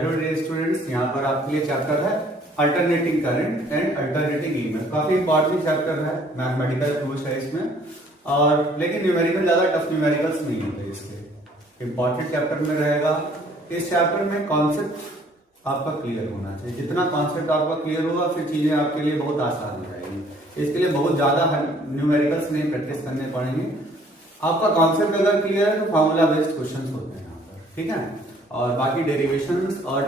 Hello dear students, यहाँ पर आपके लिए चैप्टर है alternating current and alternating EMF. काफी इंपॉर्टेंट चैप्टर है, मैथमेटिकल टूल्स है इसमें। और लेकिन न्यूमेरिकल ज्यादा टफ न्यूमेरिकल्स नहीं होते इसके, इंपॉर्टेंट चैप्टर में रहेगा। इस चैप्टर में कॉन्सेप्ट आपका क्लियर होना चाहिए। जितना कॉन्सेप्ट आपका क्लियर होगा फिर चीजें आपके लिए बहुत आसान हो जाएगी। इसके लिए बहुत ज्यादा न्यूमेरिकल्स नहीं प्रैक्टिस करने पड़ेंगे। आपका कॉन्सेप्ट अगर क्लियर है तो फार्मूला बेस्ड क्वेश्चन होते हैं यहाँ पर, ठीक है। और बाकी डेरिवेशंस और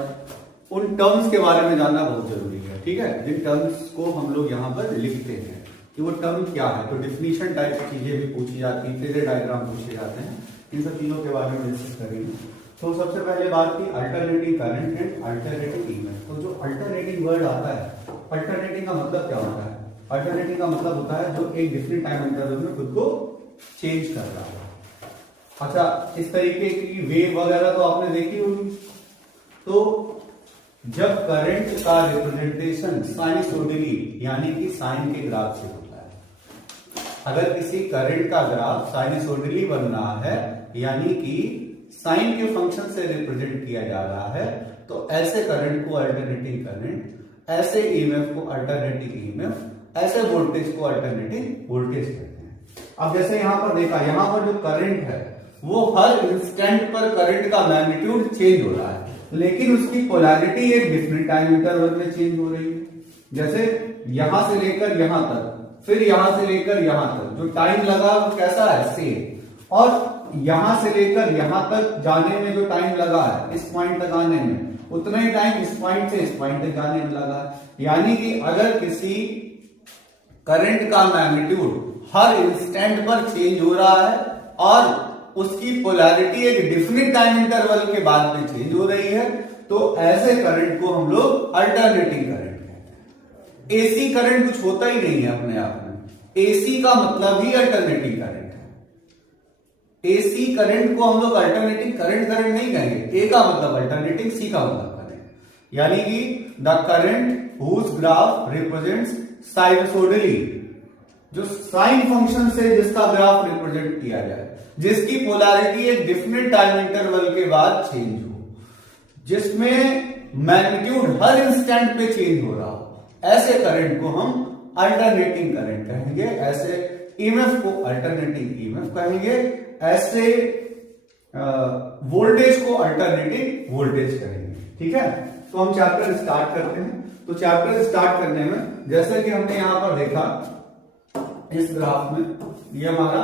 उन टर्म्स के बारे में जानना बहुत जरूरी है, ठीक है। जिन टर्म्स को हम लोग यहाँ पर लिखते हैं कि वो टर्म क्या है, तो डिफिनीशन टाइप की चीजें भी पूछी जाती है, फेजर डायग्राम पूछे जाते हैं। इन सब चीजों के बारे में डिस्कस करेंगे। तो सबसे पहले बात की alternating current and alternating EMF. तो जो अल्टरनेटिंग वर्ड आता है, अल्टरनेटिंग का मतलब क्या होता है? अल्टरनेटिंग का मतलब होता है जो एक डिफरेंट टाइम इंटरवल में खुद को चेंज कर रहा है। अच्छा, इस तरीके की वेव वगैरह तो आपने देखी होगी। तो जब करंट का रिप्रेजेंटेशन साइनसोइडली यानी कि साइन के ग्राफ से होता है, अगर किसी करंट का ग्राफ साइनसोइडली बन रहा है यानी कि साइन के फंक्शन से रिप्रेजेंट किया जा रहा है, तो ऐसे करंट को अल्टरनेटिंग करंट, ऐसे ईएमएफ को अल्टरनेटिंग ईएमएफ, ऐसे वोल्टेज को अल्टरनेटिंग वोल्टेज कहते हैं। अब जैसे यहां पर देखा, यहां पर जो करंट है वो हर इंस्टेंट पर करंट का मैग्नीट्यूड चेंज हो रहा है, लेकिन उसकी पोलैरिटी एक डिफरेंट टाइम इंटरवल में चेंज हो रही है। जैसे यहां से लेकर यहां तक, फिर यहां से लेकर यहां तक जो टाइम लगा वो कैसा है? सेम। और यहां से लेकर यहां तक जाने में जो टाइम लगा है इस पॉइंट तक आने में, उतना ही टाइम इस पॉइंट से इस पॉइंट तक जाने में लगा है। यानी कि अगर किसी करंट का मैग्नीट्यूड हर इंस्टेंट पर चेंज हो रहा है और उसकी पोलैरिटी एक डिफरेंट टाइम इंटरवल के बाद में चेंज हो रही है, तो ऐसे करंट को हम लोग अल्टरनेटिंग करंट कहते हैं। एसी करंट कुछ होता ही नहीं है अपने आप में। एसी का मतलब ही अल्टरनेटिंग करंट है। एसी करंट को हम लोग अल्टरनेटिंग करंट नहीं कहेंगे। ए का मतलब अल्टरनेटिंग, सी का मतलब करंट। यानी कि the current whose graph represents sinusoidally, जो साइन फंक्शन से जिसका ग्राफ रिप्रेजेंट किया जाए, जिसकी पोलैरिटी एक डिफरेंट टाइम इंटरवल के बाद चेंज हो, जिसमें मैग्नीट्यूड हर इंस्टेंट पे चेंज हो रहा हो, ऐसे करंट को हम अल्टरनेटिंग करंट कहेंगे। ऐसे ईएमएफ को अल्टरनेटिंग ईएमएफ कहेंगे। ऐसे वोल्टेज को अल्टरनेटिंग वोल्टेज कहेंगे, ठीक है। तो हम चैप्टर स्टार्ट करते हैं। तो चैप्टर स्टार्ट करने में जैसे कि हमने यहां पर देखा इस ग्राफ में, ये हमारा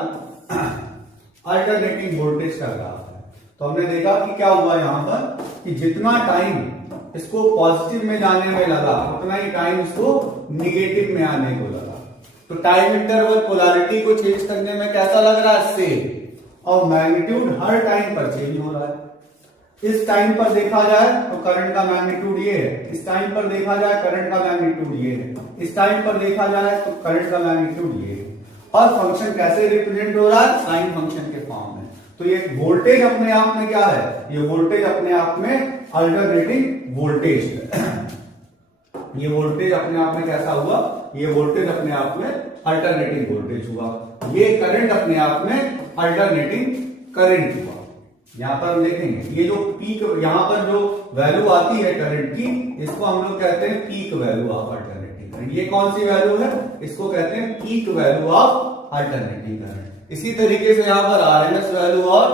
अल्टरनेटिंग वोल्टेज का ग्राफ है। तो हमने देखा कि क्या हुआ यहां पर कि जितना टाइम इसको पॉजिटिव में जाने में लगा उतना ही टाइम इसको निगेटिव में आने को लगा। तो टाइम इंटरवल पोलैरिटी को चेंज करने में कैसा लग रहा है? सेम। और मैग्नीट्यूड हर टाइम पर चेंज हो रहा है। इस टाइम पर देखा जाए तो करंट का मैग्नीट्यूड ये है, इस टाइम पर देखा जाए करंट का मैग्नीट्यूड ये है, इस टाइम पर देखा जाए तो करंट का मैग्नीट्यूड ये है। और फंक्शन कैसे रिप्रेजेंट हो रहा है? साइन फंक्शन के फॉर्म में। तो ये वोल्टेज अपने आप में क्या है? ये वोल्टेज अपने आप में अल्टरनेटिंग वोल्टेज है। ये वोल्टेज अपने आप में कैसा हुआ? ये वोल्टेज अपने आप में अल्टरनेटिंग वोल्टेज हुआ। ये करंट अपने आप में अल्टरनेटिंग करंट हुआ। यहां पर हम देखेंगे ये जो पीक, यहां पर जो वैल्यू आती है करंट की, इसको हम लोग कहते हैं peak value of alternating current. ये कौन सी वैल्यू है? इसको कहते हैं peak value of alternating current. इसी तरीके से यहां पर आरएमएस वैल्यू और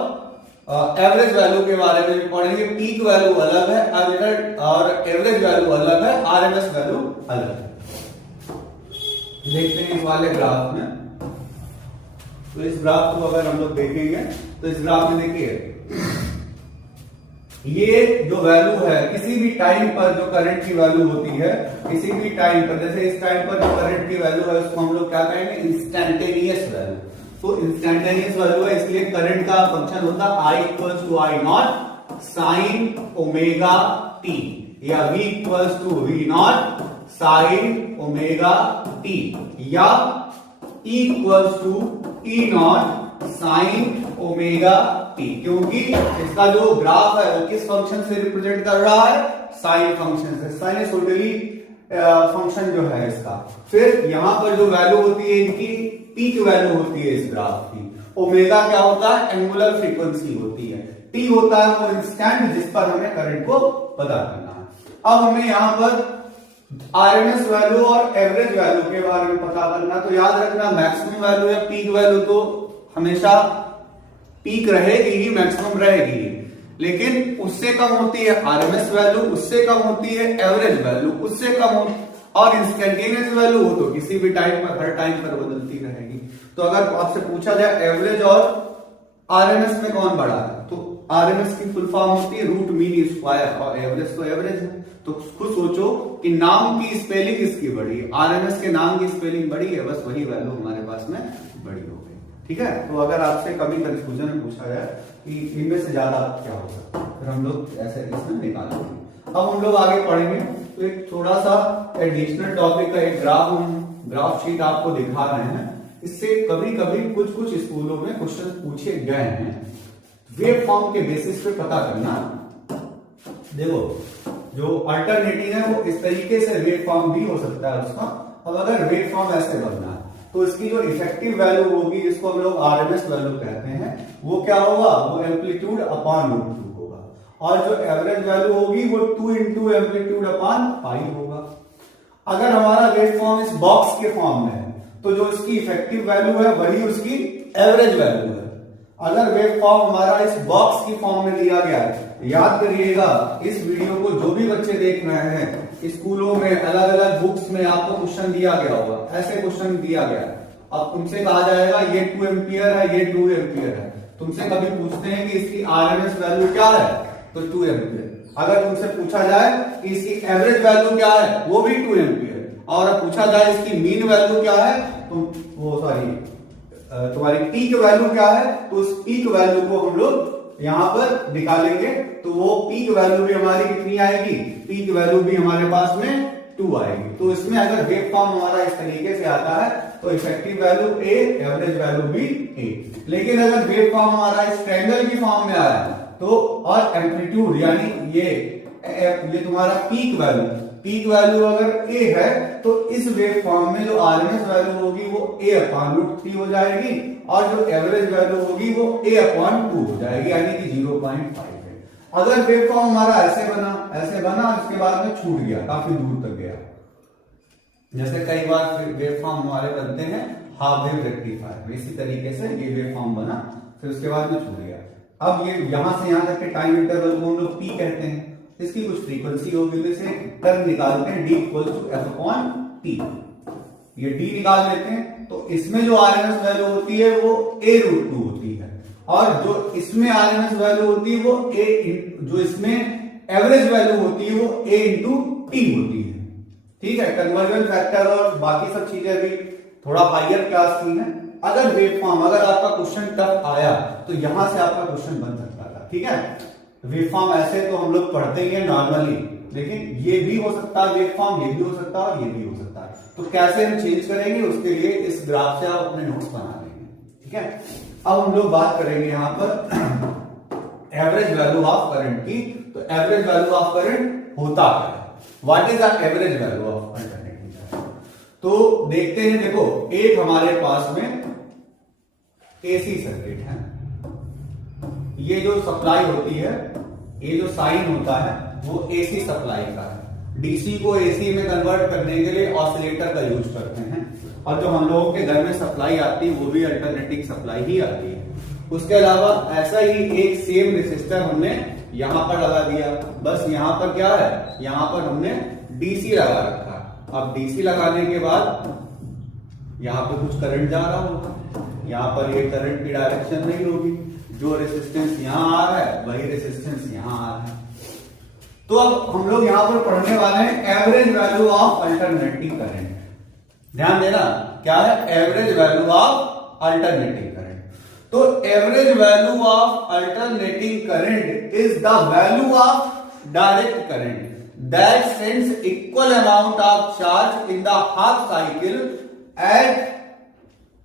एवरेज वैल्यू के बारे में भी पढ़ेंगे। पीक वैल्यू अलग है और एवरेज वैल्यू अलग है, आरएमएस वैल्यू अलग है। देखते हैं इस वाले ग्राफ में। तो इस ग्राफ को अगर हम लोग देखेंगे तो इस ग्राफ में देखिए ये जो वैल्यू है किसी भी टाइम पर जो करंट की वैल्यू होती है, किसी भी टाइम पर, जैसे इस टाइम पर जो करंट की वैल्यू है उसको हम लोग क्या कहेंगे? Instantaneous value. तो इंस्टैंटेनियस वैल्यू है, इसलिए करंट का फंक्शन होता है I equals to I not sine omega t, या V equals to V not sine omega t, या E equals to E not sine omega t. क्योंकि इसका जो ग्राफ है वो किस फंक्शन से रिप्रेजेंट कर रहा है? साइन फंक्शन से। साइनसोइडली फंक्शन जो है इसका। फिर यहां पर जो वैल्यू होती है इनकी पीक वैल्यू होती है इस ग्राफ की। ओमेगा क्या होता है? एंगुलर फ्रीक्वेंसी होती है। टी होता है वो इंस्टेंट जिस पर हमें करंट को पता करना है। अब हमें यहां पर आरएमएस वैल्यू और एवरेज वैल्यू के बारे में पता करना, तो याद रखना मैक्सिमम वैल्यू या पीक वैल्यू तो हमेशा पीक रहेगी ही, मैक्सिमम रहेगी ही, लेकिन उससे कम होती है आरएमएस वैल्यू, उससे कम होती है एवरेज वैल्यू, उससे कम होती और इंस्टेंटेनियस वैल्यू हो तो किसी भी टाइम पर हर टाइम पर बदलती रहेगी। तो अगर आपसे पूछा जाए एवरेज और आरएमएस में कौन बड़ा है, तो आरएमएस की फुल फॉर्म होती है रूट मीन स्क्वायर और एवरेज तो एवरेज है। तो खुद सोचो कि नाम की स्पेलिंग इसकी बड़ी है, आरएमएस के नाम की स्पेलिंग बड़ी है, बस वही वैल्यू हमारे पास में बड़ी हो गई। ठीक है, तो अगर आपसे कभी कंफ्यूजन में पूछा जाए कि इनमें से ज्यादा क्या होगा, फिर हम लोग ऐसे इसमें निकालेंगे। अब हम लोग आगे पढ़ेंगे, तो एक थोड़ा सा एडिशनल टॉपिक का एक ग्राफ शीट आपको दिखा रहे हैं। इससे कभी कभी कुछ कुछ स्कूलों में क्वेश्चन पूछे गए हैं, वेव फॉर्म के बेसिस पे पता करना। देखो जो अल्टरनेटिंग है वो इस तरीके से वेव फॉर्म भी हो सकता है उसका। अब अगर वेव फॉर्म ऐसे बनना है तो इसकी जो इफेक्टिव वैल्यू होगी, जिसको हम लोग आरएमएस वैल्यू कहते हैं, वो क्या होगा, वो एम्पलीट्यूड अपॉन √2 होगा, और जो एवरेज वैल्यू होगी वो 2 इंटू एम्पलीट्यूड अपॉन पाई होगा। अगर हमारा वेव फॉर्म इस बॉक्स के फॉर्म में है तो जो इसकी इफेक्टिव वैल्यू है वही उसकी एवरेज वैल्यू है। अगर वेव फॉर्म हमारा इस बॉक्स की फॉर्म में दिया गया है, याद करिएगा इस वीडियो को जो भी बच्चे देख रहे हैं, स्कूलों में अलग अलग बुक्स में आपको क्वेश्चन दिया गया होगा, ऐसे क्वेश्चन दिया गया है, अब तुमसे कहा जाएगा ये 2 एम्पियर है, ये 2 एम्पियर है, तुमसे कभी पूछते हैं कि इसकी आरएमएस वैल्यू क्या है, तो 2 एम्पियर। अगर तुमसे पूछा जाए कि इसकी एवरेज वैल्यू क्या है, वो भी 2 एम्पियर, और पूछा जाए इसकी मीन वैल्यू क्या है, तो वो तुम्हारी पीक वैल्यू क्या है, तो उस पीक वैल्यू को हम लोग यहां पर निकालेंगे, तो वो पीक वैल्यू भी हमारी कितनी आएगी, पीक वैल्यू भी हमारे पास में 2 आएगी। तो इसमें अगर वेव फॉर्म हमारा इस तरीके से आता है तो effective value A, average value भी A। लेकिन अगर वेव फॉर्म हमारा इस ट्रायंगल की फॉर्म में आया तो, और एम्पलीट्यूड यानी ये तुम्हारा पीक वैल्यू अगर A है तो इस वेव फॉर्म में जो आरएमएस वैल्यू होगी वो A/√3 हो जाएगी, और जो एवरेज वैल्यू होगी वो A/2 हो जाएगी, यानी कि 0.5 है। अगर वेव फॉर्म हमारा ऐसे बना उसके बाद में छूट गया, काफी दूर तक गया, जैसे कई बार वेव फॉर्म हमारे बनते हैं हाफ वेव रेक्टिफायर, इसी तरीके से ये वेव फॉर्म बना, फिर उसके बाद में छूट गया। अब ये यहां से यहां तक के टाइम इंटरवल को हम लोग P कहते हैं, इसकी कुछ फ्रीक्वेंसी होगी, तो इसे टर्म निकालते हैं D = F/T। ये D निकाल लेते हैं, तो इसमें जो आरएमएस वैल्यू होती है वो A√2 होती है, और जो इसमें आरएमएस वैल्यू होती है वो जो इसमें एवरेज वैल्यू होती है वो A/T होती है। ठीक है, कन्वर्जन फैक्टर और बाकी सब चीजें भी थोड़ा हायर क्लास की है। अगर वेव फॉर्म, अगर आपका क्वेश्चन टफ आया तो यहां से आपका क्वेश्चन बन सकता था। ठीक है, वेव फॉर्म ऐसे तो हम लोग पढ़ते ही हैं नॉर्मली, लेकिन ये भी हो सकता है वेव फॉर्म, ये भी हो सकता है और ये भी हो सकता है। तो कैसे हम चेंज करेंगे, उसके लिए इस ग्राफ से आप अपने नोट्स बना लेंगे। ठीक है, अब हम लोग बात करेंगे यहां पर एवरेज वैल्यू ऑफ करंट की। तो एवरेज वैल्यू ऑफ करंट होता है, what is the average value of alternating current. तो देखते हैं, देखो एक हमारे पास में एसी सर्किट है, ये जो सप्लाई होती है, ये जो साइन होता है वो एसी सप्लाई का है। डीसी को एसी में कन्वर्ट करने के लिए ऑसिलेटर का यूज करते हैं, और जो हम लोगों के घर में सप्लाई आती है वो भी अल्टरनेटिंग सप्लाई ही आती है। उसके अलावा ऐसा ही एक सेम रेसिस्टर हमने यहां पर लगा दिया, बस यहां पर क्या है, यहां पर हमने डीसी लगा रखा। अब डीसी लगाने के बाद यहां पर कुछ करंट जा रहा होगा, यहां पर ये करंट की डायरेक्शन नहीं होगी, जो रेसिस्टेंस यहां आ रहा है वही रेसिस्टेंस यहां आ रहा है। तो अब हम लोग यहां पर पढ़ने वाले हैं average value of alternating current. ध्यान देना, क्या है, average value of alternating current. तो average value of alternating current is the value of direct current that sends equal amount of charge in the half cycle at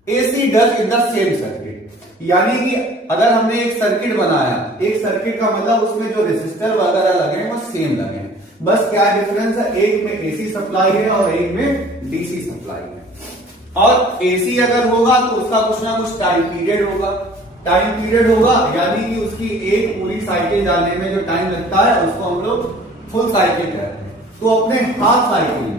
AC does in the same circuit. यानी कि अगर हमने एक circuit बनाया, एक circuit का मतलब उसमें जो रेसिस्टर वगैरह लगे वो सेम लगे, बस क्या डिफरेंस है, एक में AC सप्लाई है और एक में DC सप्लाई है। और AC अगर होगा तो उसका कुछ ना कुछ टाइम पीरियड होगा, टाइम पीरियड होगा, यानी कि उसकी एक पूरी साइकिल जाने में जो टाइम लगता है उसको हम लोग फुल साइकिल कहते हैं। तो अपने हाफ साइकिल में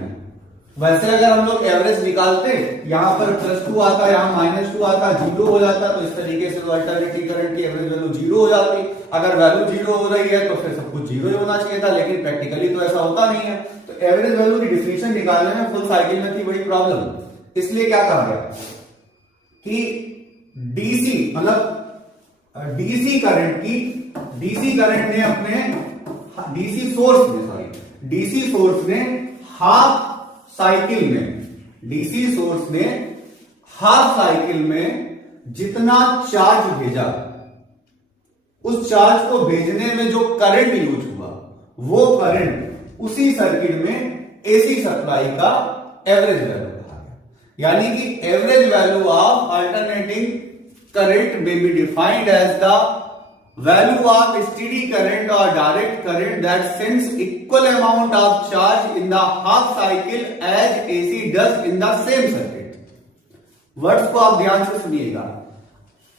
वैसे अगर हम लोग एवरेज निकालते, यहां पर +2 आता, यहां -2 आता, 0 हो जाता, तो इस तरीके से तो अल्टरनेटिंग करंट की एवरेज वैल्यू 0 हो जाती। अगर वैल्यू 0 हो रही है तो फिर सब कुछ 0 ही होना चाहिए था, लेकिन प्रैक्टिकली तो ऐसा होता नहीं है। तो एवरेज वैल्यू की डिफिनेशन निकालने में फुल साइकिल में थी बड़ी प्रॉब्लम, इसलिए क्या कहा गया कि डीसी मतलब डीसी करंट ने अपने डीसी सोर्स ने हाफ साइकिल में जितना चार्ज भेजा, उस चार्ज को भेजने में जो करंट यूज हुआ, वो करंट उसी सर्किट में एसी सप्लाई का एवरेज वैल्यू कहा गया। यानी कि average value of alternating current may be defined as the value of steady current or direct current that sends equal amount of charge in the half cycle as AC does in the same circuit. Words को आप ध्यान से सुनिएगा।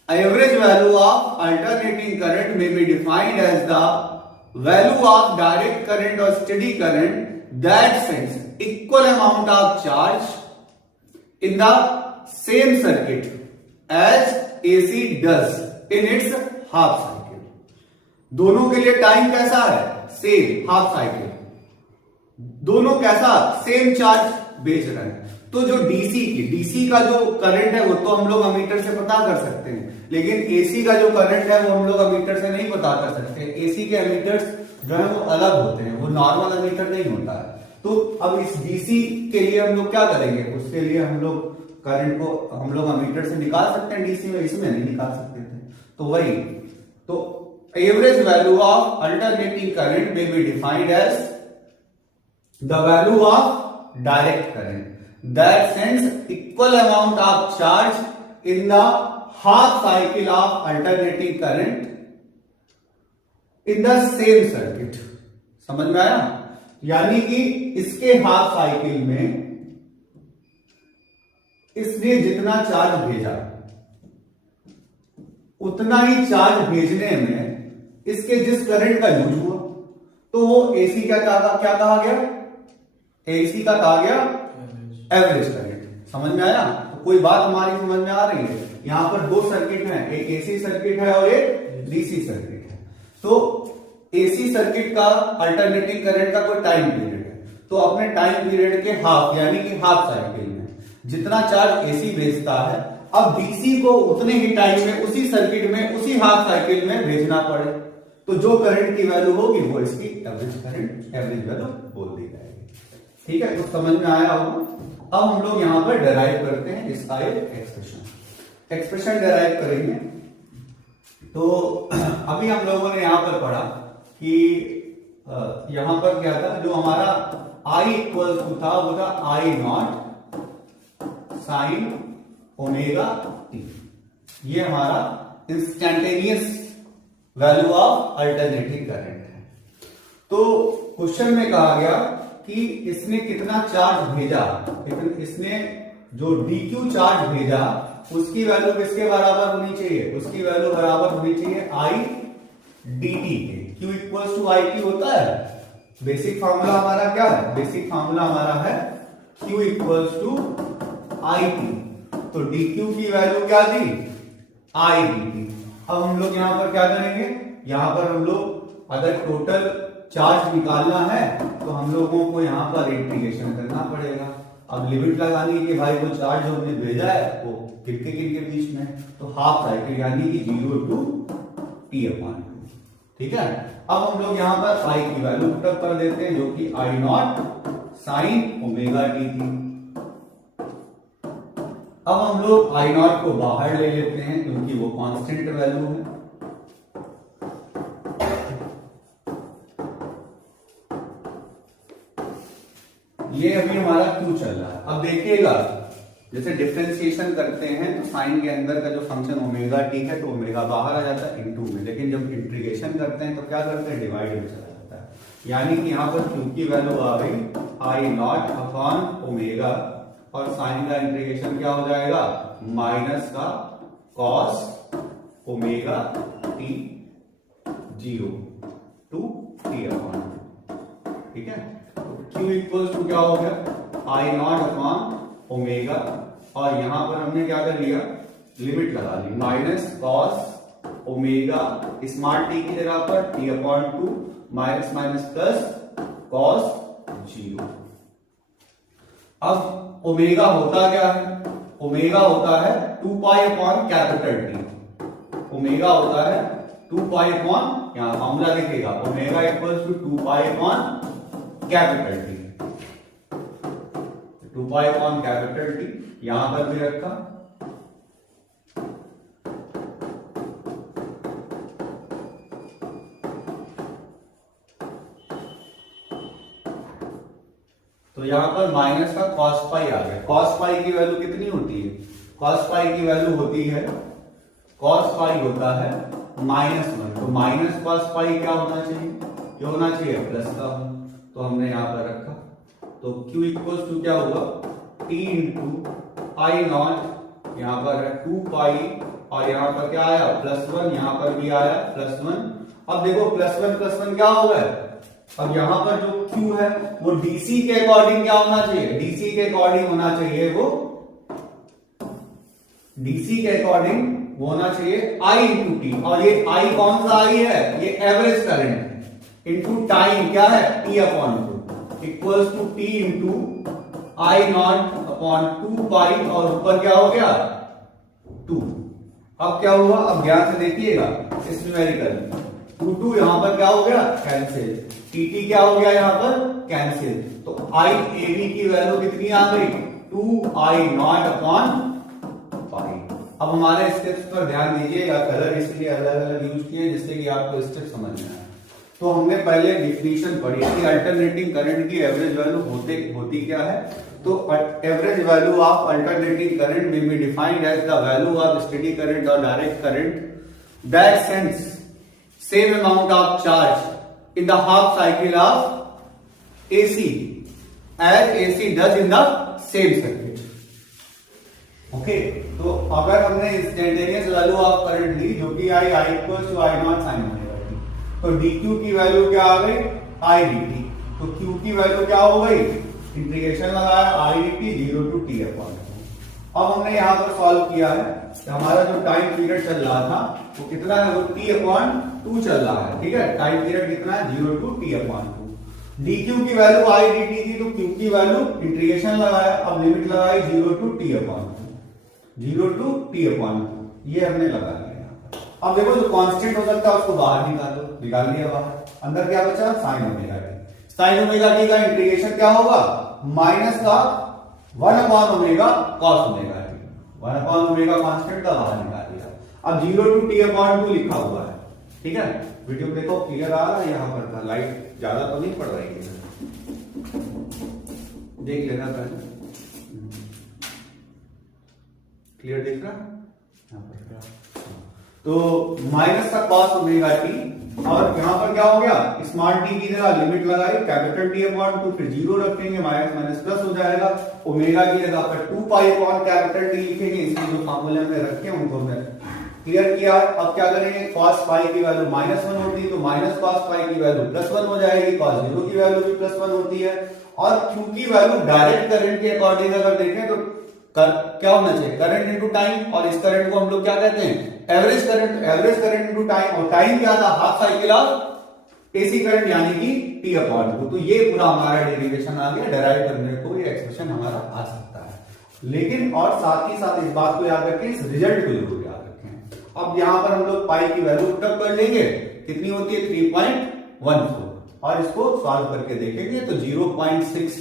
Average value of alternating current may be defined as the value of direct current or steady current that sends equal amount of charge in the same circuit as AC does in its half cycle। दोनों के लिए time कैसा है? Same, half cycle. दोनों कैसा? Same charge भेज रहे हैं। तो जो डीसी का जो करंट है वो तो हम लोग अमीटर से पता कर सकते हैं, लेकिन एसी का जो करंट है वो हम लोग अमीटर से नहीं पता कर सकते। एसी के अमीटर्स जो है वो अलग होते हैं, वो नॉर्मल अमीटर नहीं होता है। तो अब इस डीसी के लिए हम लोग क्या करेंगे? उसके लिए हम लोग करंट को हम लोग अमीटर से निकाल सकते हैं, डीसी में, इसमें नहीं निकाल सकते थे। तो वही, तो average value of alternating current may be defined as the value of direct current that sends equal amount of charge in the half cycle of alternating current in the same circuit. समझ में आया? यानी कि इसके half cycle में इसने जितना charge भेजा, उतना ही चार्ज भेजने में इसके जिस करंट का यूज हुआ, तो वो एसी क्या कहा गया? एसी का कहा गया एवरेज करंट। समझ में आया? तो कोई बात हमारी समझ में आ रही है? यहां पर दो सर्किट हैं, एक एसी सर्किट है और एक डीसी सर्किट है। तो एसी सर्किट का अल्टरनेटिंग करंट का कोई टाइम पीरियड है, तो अपने टाइम पीरियड के हाफ, यानी कि हाफ साइकिल में जितना चार्ज एसी भेजता है, अब डीसी को उतने ही टाइम में उसी सर्किट में उसी हाफ साइकिल में भेजना पड़े, तो जो करंट की वैल्यू होगी वो इसकी एवरेज करंट, एवरेज वैल्यू बोल दी जाएगी। ठीक है, तो समझ में आया होगा। अब हम लोग यहां पर डेराइव करते हैं इसका एक एक्सप्रेशन डेराइव करेंगे। तो अभी हम लोगों ने यहां पर पढ़ा कि यहां पर क्या था, जो हमारा आई इक्वल टू था वो था आई नॉट साइन ओमेगा टी। ये हमारा instantaneous value of alternating current है। तो क्वेश्चन में कहा गया कि इसने कितना चार्ज भेजा, इसने जो डीक्यू चार्ज भेजा उसकी वैल्यू किसके बराबर होनी चाहिए? उसकी वैल्यू बराबर होनी चाहिए आई dt के। Q equals to I t होता है। बेसिक फार्मूला हमारा क्या है? बेसिक फार्मूला हमारा है Q equals to I t. तो dq की वैल्यू क्या दी? आई dt। अब हम लोग यहां पर क्या करेंगे? यहां पर हम लोग अगर टोटल चार्ज निकालना है तो हम लोगों को यहां पर इंटीग्रेशन करना पड़ेगा। अब लिमिट लगानी कि भाई वो चार्ज जो हमने भेजा है वो किनके बीच में, तो हाफ साइकिल यानी कि 0 to t/2। ठीक है, अब हम लोग यहां पर आई की वैल्यू पुटअप कर देते हैं, जो कि आई नॉट साइन ओमेगा टी थी। अब हम लोग आई नॉट को बाहर ले लेते हैं क्योंकि वो कांस्टेंट वैल्यू है। ये अभी हमारा क्यू चल रहा है। अब देखिएगा, जैसे डिफरेंशिएशन करते हैं तो साइन के अंदर का जो फंक्शन ओमेगा टी है तो ओमेगा बाहर आ जाता है इनटू में, लेकिन जब इंटीग्रेशन करते हैं तो क्या करते हैं? डिवाइड में चला जाता है। यानी कि यहाँ पर क्यू की वैल्यू आ गई आई नॉट अपॉन ओमेगा, और साइन का इंटीग्रेशन क्या हो जाएगा? माइनस का cos omega t 0 to t upon, ठीक है। तो Q इक्वल्स टू क्या हो गया आई नॉट अपॉन ओमेगा, और यहां पर हमने क्या कर लिया, लिमिट लगा ली, minus cos omega small t की जगह पर t upon 2 minus minus plus cos 0। अब ओमेगा होता क्या है, ओमेगा होता है 2 pi upon capital t, omega होता है 2 पाई अपॉन, यहां फॉर्मूला देखिएगा, omega equals to 2 pi upon capital t, 2 pi upon capital t यहां पर भी रखा, तो यहां पर माइनस का कॉस पाई आ गया। कॉस पाई की वैल्यू कितनी होती है, कॉस पाई की वैल्यू होती है, कॉस पाई होता है -1, तो माइनस कॉस पाई क्या होना चाहिए, ये होना चाहिए प्लस का, तो हमने यहां पर रखा। तो Q इक्वल्स टू क्या हुआ, T इंटू आई नॉट, यहां पर है 2 पाई, और यहां पर क्या आया +1, यहां पर भी आया +1। अब देखो +1 क्या हो गया, अब यहां पर जो Q है वो DC के अकॉर्डिंग क्या होना चाहिए, DC के अकॉर्डिंग होना चाहिए, वो DC के अकॉर्डिंग वो होना चाहिए I इंटू टी, और ये I कौन सा I है, ये एवरेज करंट है, इंटू टाइम क्या है T upon 2 equals to T into I not upon 2 pi, और ऊपर क्या हो गया 2। अब क्या हुआ, अब ध्यान से देखिएगा इस न्यूमेरिकल में 2 यहां पर क्या हो गया कैंसिल, टी क्या हो गया यहां पर कैंसिल, तो आई ए बी की वैल्यू कितनी आ गई 2 आई नॉट अपॉन पाई। अब हमारे स्टेप्स पर ध्यान दीजिएगा, कलर इसलिए अलग अलग यूज किए जिससे कि आपको स्टेप समझ में आए। तो हमने पहले डिफिनीशन पढ़ी कि अल्टरनेटिंग करंट की एवरेज वैल्यू होती क्या है, तो average value of alternating current may be defined as the value of steady current और direct current that sends same amount of charge in the half cycle of AC as AC does in the same circuit. Okay, तो अगर हमने instantaneous value of current ली जो कि I equals to I not sine omega t, तो dq की value क्या आ गई I dt, तो q की वैल्यू क्या हो गई, इंटीग्रेशन लगाया I dt 0 to t upon. अब हमने यहां पर सॉल्व किया है, हमारा जो टाइम पीरियड चल रहा था वो कितना है, वो t अपॉन 2 चल रहा है, ठीक है। टाइम पीरियड कितना है 0 टू t अपॉन 2। dq की वैल्यू I dt थी, तो q की वैल्यू इंटीग्रेशन लगाया, अब लिमिट लगाई 0 to t upon 2, 0 to t upon 2, ये हमने लगा लिया। अब देखो जो कांस्टेंट हो सकता है उसको बाहर निकालो, निकाल लिया बाहर, अंदर क्या बचा sign omega t, sign omega T का इंटीग्रेशन क्या होगा माइनस का 1 upon omega cos omega T, 1 upon omega constant का बाहर निकाल दिया। अब 0 टू t अपॉन 2 लिखा हुआ है, ठीक है। वीडियो देखो क्लियर आ रहा है, यहां पर था लाइट ज्यादा तो नहीं पड़ रही है, देख लेना पहले, क्लियर दिख रहा यहां पर क्या, तो माइनस का कॉस ओमेगा टी, और यहां पर क्या हो गया स्मॉल टी की जगह लिमिट लगाई कैपिटल टी अपॉन 2, फिर 0 रखेंगे, माइनस माइनस प्लस हो जाएगा, ओमेगा की जगह पर 2 पाई अपॉन कैपिटल टी लिखेंगे, इसमें जो फार्मूले हमने रखे हैं उनको हमने क्लियर किया। अब क्या करेंगे, cos पाई की वैल्यू -1 होती है, तो माइनस cos पाई की वैल्यू +1 हो जाएगी, cos 0 की वैल्यू भी +1 होती है, और Q की वैल्यू डायरेक्ट करंट के अकॉर्डिंग अगर देखें तो क्या होना चाहिए करंट इनटू टाइम, और इस करंट को हम लोग क्या कहते हैं average current, average current into time, और टाइम क्या था half cycle of AC current यानी कि t अपॉन 2। तो ये पूरा हमारा डेरिवेशन आ गया, डेराइव करने को ये एक्सप्रेशन हमारा आ सकता है। लेकिन और साथ ही साथ इस बात को याद रखें, इस रिजल्ट को जरूर याद रखें। अब यहां पर हम लोग पाई की वैल्यू पुटअप कर लेंगे, कितनी होती है 3.14, और इसको सॉल्व करके देखेंगे तो 0.6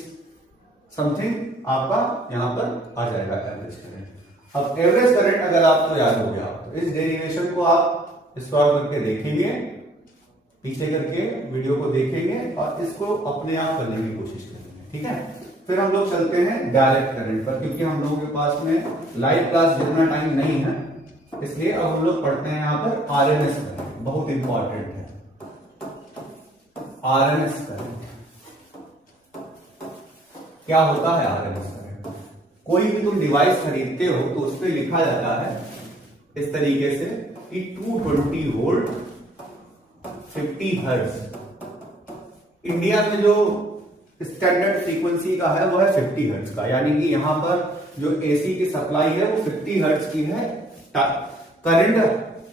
समथिंग आपका यहां पर आ जाएगा एवरेज करंट। अब एवरेज करंट अगर आपको याद हो गया तो इस डेरिवेशन को आप सॉल्व करके देखेंगे, पीछे करके वीडियो को देखेंगे और इसको अपने आप करने की कोशिश करेंगे, ठीक है। फिर हम लोग चलते हैं डायरेक्ट करंट पर, क्योंकि हम लोगों के पास में लाइव क्लास जितना टाइम नहीं है, इसलिए अब हम लोग पढ़ते हैं यहाँ पर आरएमएस करंट, बहुत इंपॉर्टेंट है आरएमएस करंट। क्या होता है आरएमएस करंट? कोई भी तुम डिवाइस खरीदते हो तो उस पर लिखा जाता है इस तरीके से कि 220 वोल्ट 50 हर्ट्ज, इंडिया में जो स्टैंडर्ड फ्रीक्वेंसी का है वो है 50 हर्ट्ज का, यानी कि यहां पर जो एसी की सप्लाई है वो 50 हर्ट्ज की है। करंट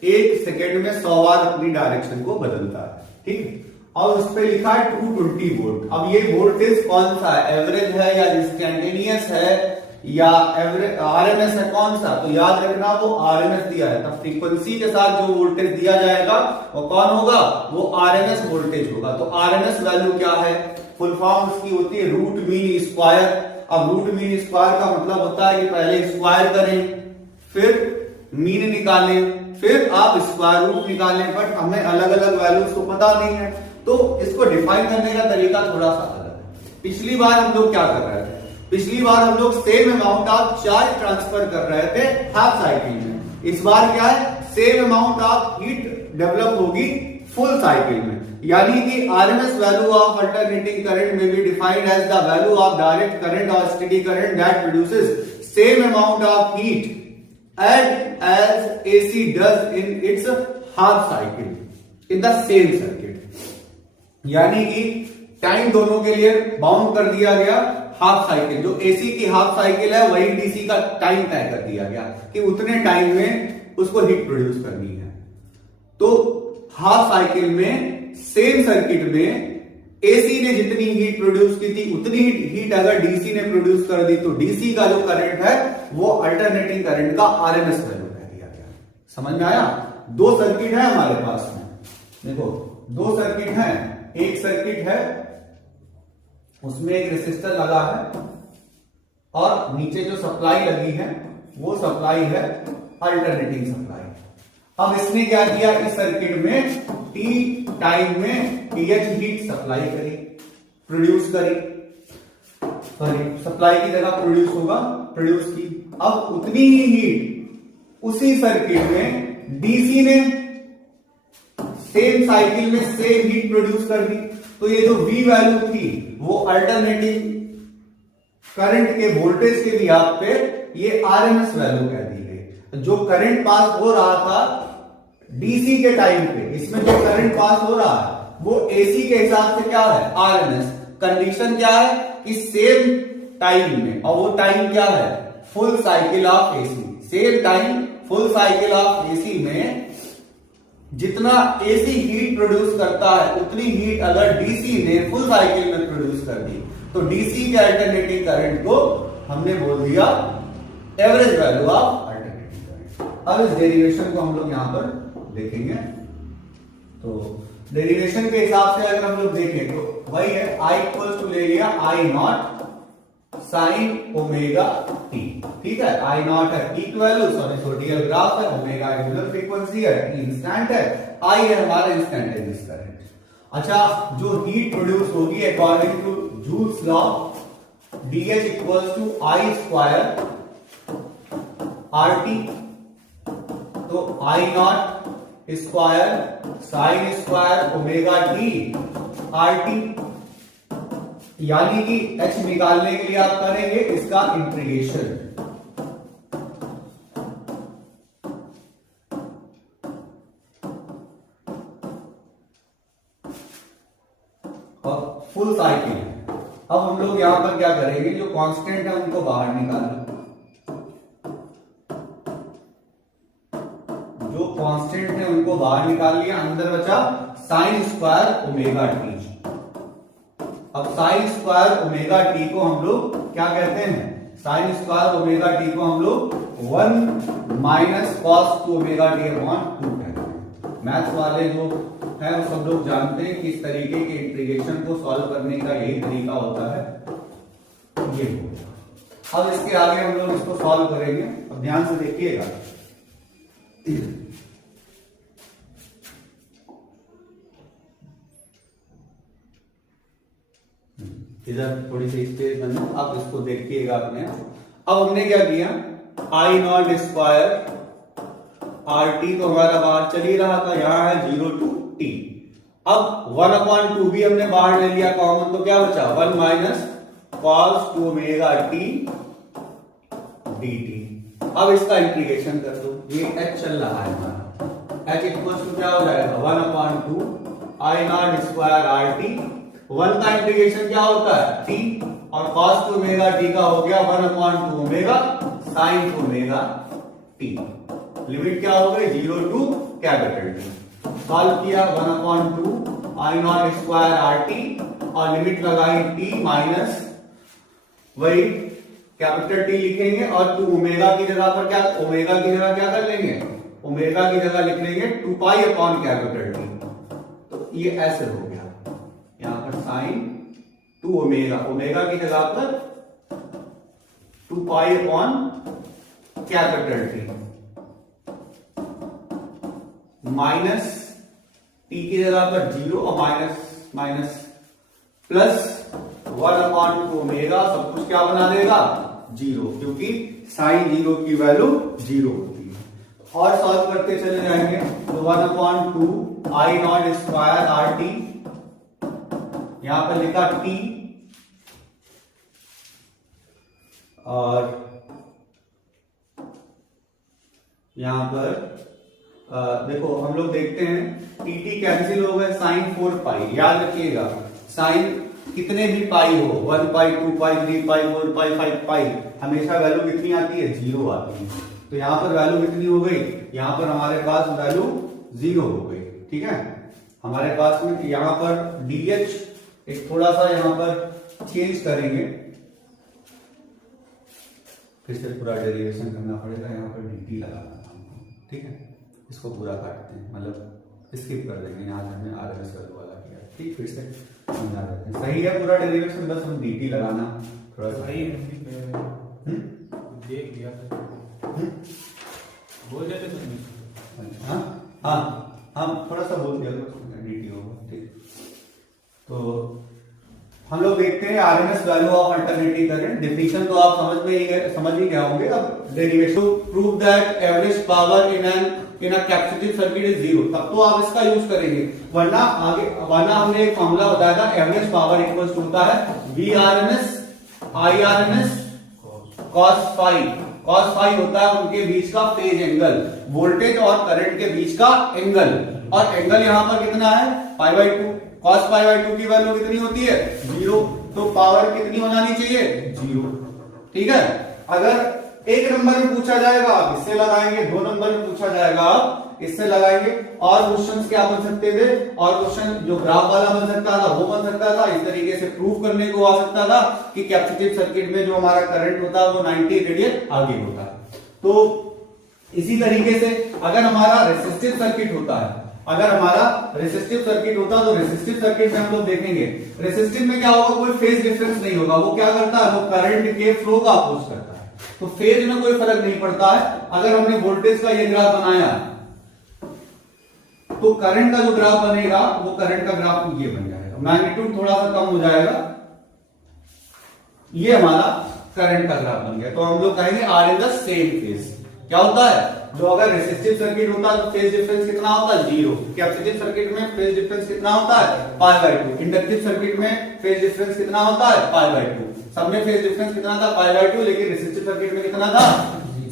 1 सेकेंड में 100 बार अपनी डायरेक्शन को बदलता है, ठीक। और उस पे लिखा है 220 वोल्ट। अब ये वोल्टेज कौन सा है, एवरेज है या इंस्टैंटेनियस है या एवरेज आरएमएस है, कौन सा? तो याद रखना वो आरएमएस दिया है, तब फ्रीक्वेंसी के साथ जो वोल्टेज दिया जाएगा वो कौन होगा, वो आरएमएस वोल्टेज होगा। तो आरएमएस वैल्यू क्या है, फुल फॉर्म उसकी होती है रूट मीन स्क्वायर। अब रूट मीन स्क्वायर का मतलब होता है कि पहले स्क्वायर करें, फिर मीन निकालें, फिर आप स्क्वायर रूट निकालें, बट हमें अलग अलग वैल्यूज को पता नहीं है, तो इसको डिफाइन करने का तरीका थोड़ा सा अलग है। पिछली बार हम लोग क्या कर रहे थे, पिछली बार हम लोग same amount of charge transfer कर रहे थे हाफ साइकिल में। इस बार क्या है, same amount of heat develop होगी फुल साइकिल में, यानी कि RMS value of alternating current may be defined as the value of direct current और steady current that produces same amount of heat as AC does in its half cycle in the same circuit, यानी कि time दोनों के लिए bound कर दिया गया half cycle. जो एसी की हाफ साइकिल है वही डीसी का टाइम तय कर दिया गया कि उतने टाइम में उसको हीट प्रोड्यूस करनी है। तो हाफ साइकिल में सेम सर्किट में एसी ने जितनी हीट प्रोड्यूस की थी उतनी हीट अगर डीसी ने प्रोड्यूस कर दी तो डीसी का जो करंट है वो अल्टरनेटिंग करंट का आरएमएस वैल्यू कह दिया गया। समझ में आया? दो सर्किट है हमारे पास में, देखो दो सर्किट है, एक सर्किट है उसमें एक रेसिस्टर लगा है और नीचे जो सप्लाई लगी है वो सप्लाई है अल्टरनेटिंग सप्लाई। अब इसने क्या किया, इस सर्किट में टी टाइम में टीएच हीट सप्लाई करी, प्रोड्यूस करी, सॉरी सप्लाई की जगह प्रोड्यूस होगा, प्रोड्यूस की। अब उतनी ही हीट उसी सर्किट में डीसी ने सेम साइकिल में सेम हीट प्रोड्यूस कर दी। तो ये जो V वैल्यू थी वो अल्टरनेटिंग करंट के वोल्टेज के बिहाफ पे ये आरएमएस वैल्यू कह दी गई। जो करंट पास हो रहा था डीसी के टाइम पे, इसमें जो करंट पास हो रहा है वो एसी के हिसाब से क्या है, आरएमएस। कंडीशन क्या है कि सेम टाइम में, और वो टाइम क्या है, full cycle of AC. Same time full cycle of AC में जितना एसी हीट प्रोड्यूस करता है उतनी हीट अगर डीसी ने फुल साइकिल में प्रोड्यूस कर दी तो डीसी के अल्टरनेटिंग करंट को हमने बोल दिया average value of alternating current. अब इस डेरिवेशन को हम लोग यहां पर देखेंगे। तो डेरिवेशन के हिसाब से अगर हम लोग देखें तो वही है, आई इक्वल टू ले लिया I not sine omega t, ठीक है। आई नॉट है पीक वैल्यू, साइनसोइडल ग्राफ है, ओमेगा एंगुलर फ्रीक्वेंसी है, टी इंस्टेंट है, आई है हमारा इंस्टेंटेनियस करंट। अच्छा, जो हीट प्रोड्यूस होगी according to Joule's law, DH equal to I square RT, तो I not square sine square omega t RT, यानी कि h निकालने के लिए आप करेंगे इसका इंटीग्रेशन। और फुल साइकिल है। अब हम लोग यहां पर क्या करेंगे, जो कांस्टेंट है उनको बाहर निकालो। जो कांस्टेंट है उनको बाहर निकाल लिया, अंदर बचा साइन स्क्वायर ओमेगा टी। अब साइन स्क्वायर ओमेगा टी को हम लोग क्या कहते हैं, साइन स्क्वायर ओमेगा टी को हम लोग 1 minus cos two omega t upon 2 कहते हैं। मैथ्स वाले जो है वो सब लोग जानते हैं कि इस तरीके के इंटीग्रेशन को सॉल्व करने का यही तरीका होता है, ये होगा। अब इसके आगे हम लोग इसको सॉल्व करेंगे। अब ध्यान से देखिएगा, इधर थोड़ी सी स्पेस बना, आप इसको देखिएगा अपने। अब हमने क्या किया, आई नॉट स्क्वायर आर टी तो हमारा बाहर चल ही रहा था, यहां है 0 टू टी। अब 1/2 भी हमने बाहर ले लिया कॉमन, तो क्या बचा 1 minus cos two omega T D T. अब इसका इंटीग्रेशन कर दो, ये h चल रहा है हमारा, h इक्वल टू क्या हो जाएगा 1/2 I0 स्क्वायर RT। 1 का इंटीग्रेशन क्या होता है t, और cos टू ओमेगा t का हो गया 1/2 omega sin omega t। Limit क्या हो गई 0 टू कैपिटल T। सॉल्व किया 1/2 I0 स्क्वायर RT और लिमिट लगाई t माइनस वही कैपिटल T लिखेंगे और टू ओमेगा की जगह पर क्या, ओमेगा की जगह क्या कर लेंगे, ओमेगा की जगह लिख लेंगे 2 पाई अपॉन कैपिटल T। तो ये ऐसे हो गया, यहां पर साइन 2 ओमेगा, ओमेगा की जगह पर 2 pi upon capital T minus T की जगह पर 0 और माइनस माइनस प्लस 1/2 ओमेगा, सब कुछ क्या बना देगा 0, क्योंकि साइन 0 की वैल्यू 0 होती है। और सॉल्व करते चले जाएंगे तो 1/2 I0 स्क्वायर RT, यहां पर लिखा t, और यहां पर देखो हम लोग देखते हैं टी कैंसिल हो गए, साइन 4 पाई, याद रखिएगा साइन कितने भी पाई हो 1 पाई 2 पाई 3 पाई 4 पाई 5 पाई, हमेशा वैल्यू कितनी आती है 0 आती है। तो यहां पर वैल्यू कितनी हो गई, यहां पर हमारे पास वैल्यू 0 हो गई, ठीक है। हमारे पास में यहां पर DH एक थोड़ा सा यहां पर चेंज करेंगे, फिर से पूरा डेरिवेशन करना पड़ेगा, यहां पर dt लगाना था, ठीक है। इसको पूरा काटते हैं, मतलब स्किप कर देंगे, यहाँ हमने RMS वैल्यू वाला किया, ठीक। फिर से समझा देते हैं, सही है पूरा डेरिवेशन, बस हम dt लगाना थोड़ा सही देख लिया बोल देते तो हाँ हाँ हम थोड़ा सा बोल दिया dt होगा, ठीक। तो हम लोग देखते हैं RMS value of alternating current. Definition तो आप समझ ही गए होंगे। अब derivation prove that average power in a capacitive circuit is 0, तब तो आप इसका यूज करेंगे, वरना हमने एक फॉर्मूला बताया था, एवरेज पावर इक्वल्स टू होता है VRMS IRMS cos phi. cos phi होता है उनके बीच का फेज एंगल, वोल्टेज और करंट के बीच का एंगल, और एंगल यहां पर कितना है π/2। cos π/2 की वैल्यू कितनी होती है 0, तो पावर कितनी हो जानी चाहिए 0, ठीक है। अगर एक नंबर में पूछा जाएगा आप इससे लगाएंगे, 2 नंबर में पूछा जाएगा आप इससे लगाएंगे, और क्वेश्चंस क्या बन सकते थे, और क्वेश्चन जो ग्राफ वाला बन सकता था वो बन सकता था, इस तरीके से प्रूव करने को आ सकता था कि कैपेसिटिव सर्किट में जो हमारा करंट होता है वो 90 रेडियन आगे होता है। तो इसी तरीके से अगर हमारा रेसिस्टिव सर्किट होता है, अगर हमारा रेसिस्टिव सर्किट होता तो रेसिस्टिव सर्किट में हम लोग देखेंगे, रेसिस्टिव में क्या होगा, कोई फेज डिफरेंस नहीं होगा, वो क्या करता है, वो करंट के फ्लो का अपोज करता है, तो फेज में कोई फर्क नहीं पड़ता है। अगर हमने वोल्टेज का ये ग्राफ बनाया तो करंट का जो ग्राफ बनेगा वो करंट का ग्राफ ये बन जाएगा, मैग्नीट्यूड थोड़ा सा कम हो जाएगा, ये हमारा करंट का ग्राफ बन गया। तो हम लोग कहेंगे are in the same phase. क्या होता है, जो अगर रेसिस्टिव सर्किट होता है तो फेज डिफरेंस कितना होता है 0, कैपेसिटिव सर्किट में फेज डिफरेंस कितना होता है π/2, इंडक्टिव सर्किट में फेज डिफरेंस कितना होता है π/2, सब में फेज डिफरेंस कितना था π/2, लेकिन रेसिस्टिव सर्किट में कितना था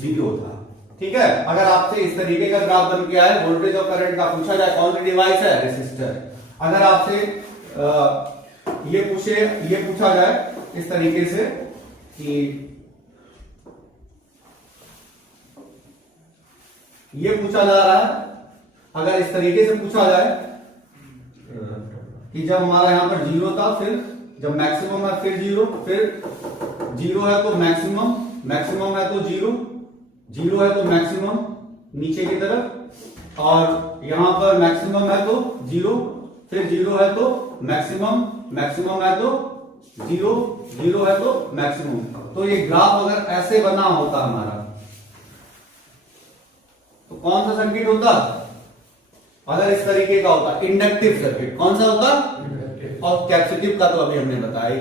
0 था, ठीक है। अगर आपसे इस तरीके का ग्राफ बन के आए, वोल्टेज और करंट का पूछा जाए, कौन सा डिवाइस है रेसिस्टर, अगर आपसे ये पूछा जाए इस तरीके से कि ये पूछा जा रहा है, अगर इस तरीके से पूछा जाए कि जब हमारा यहां पर 0 था, फिर जब मैक्सिमम है फिर 0, फिर 0 है तो मैक्सिमम, मैक्सिमम है तो 0, 0 है तो मैक्सिमम नीचे की तरफ, और यहां पर मैक्सिमम है तो 0, फिर 0 है तो मैक्सिमम, मैक्सिमम है तो 0, 0 है तो मैक्सिमम। तो ये ग्राफ अगर ऐसे बना होता हमारा तो कौन सा सर्किट होता, अगर इस तरीके का होता इंडक्टिव सर्किट, कौन सा होता, और कैपेसिटिव का तो अभी हमने बताया,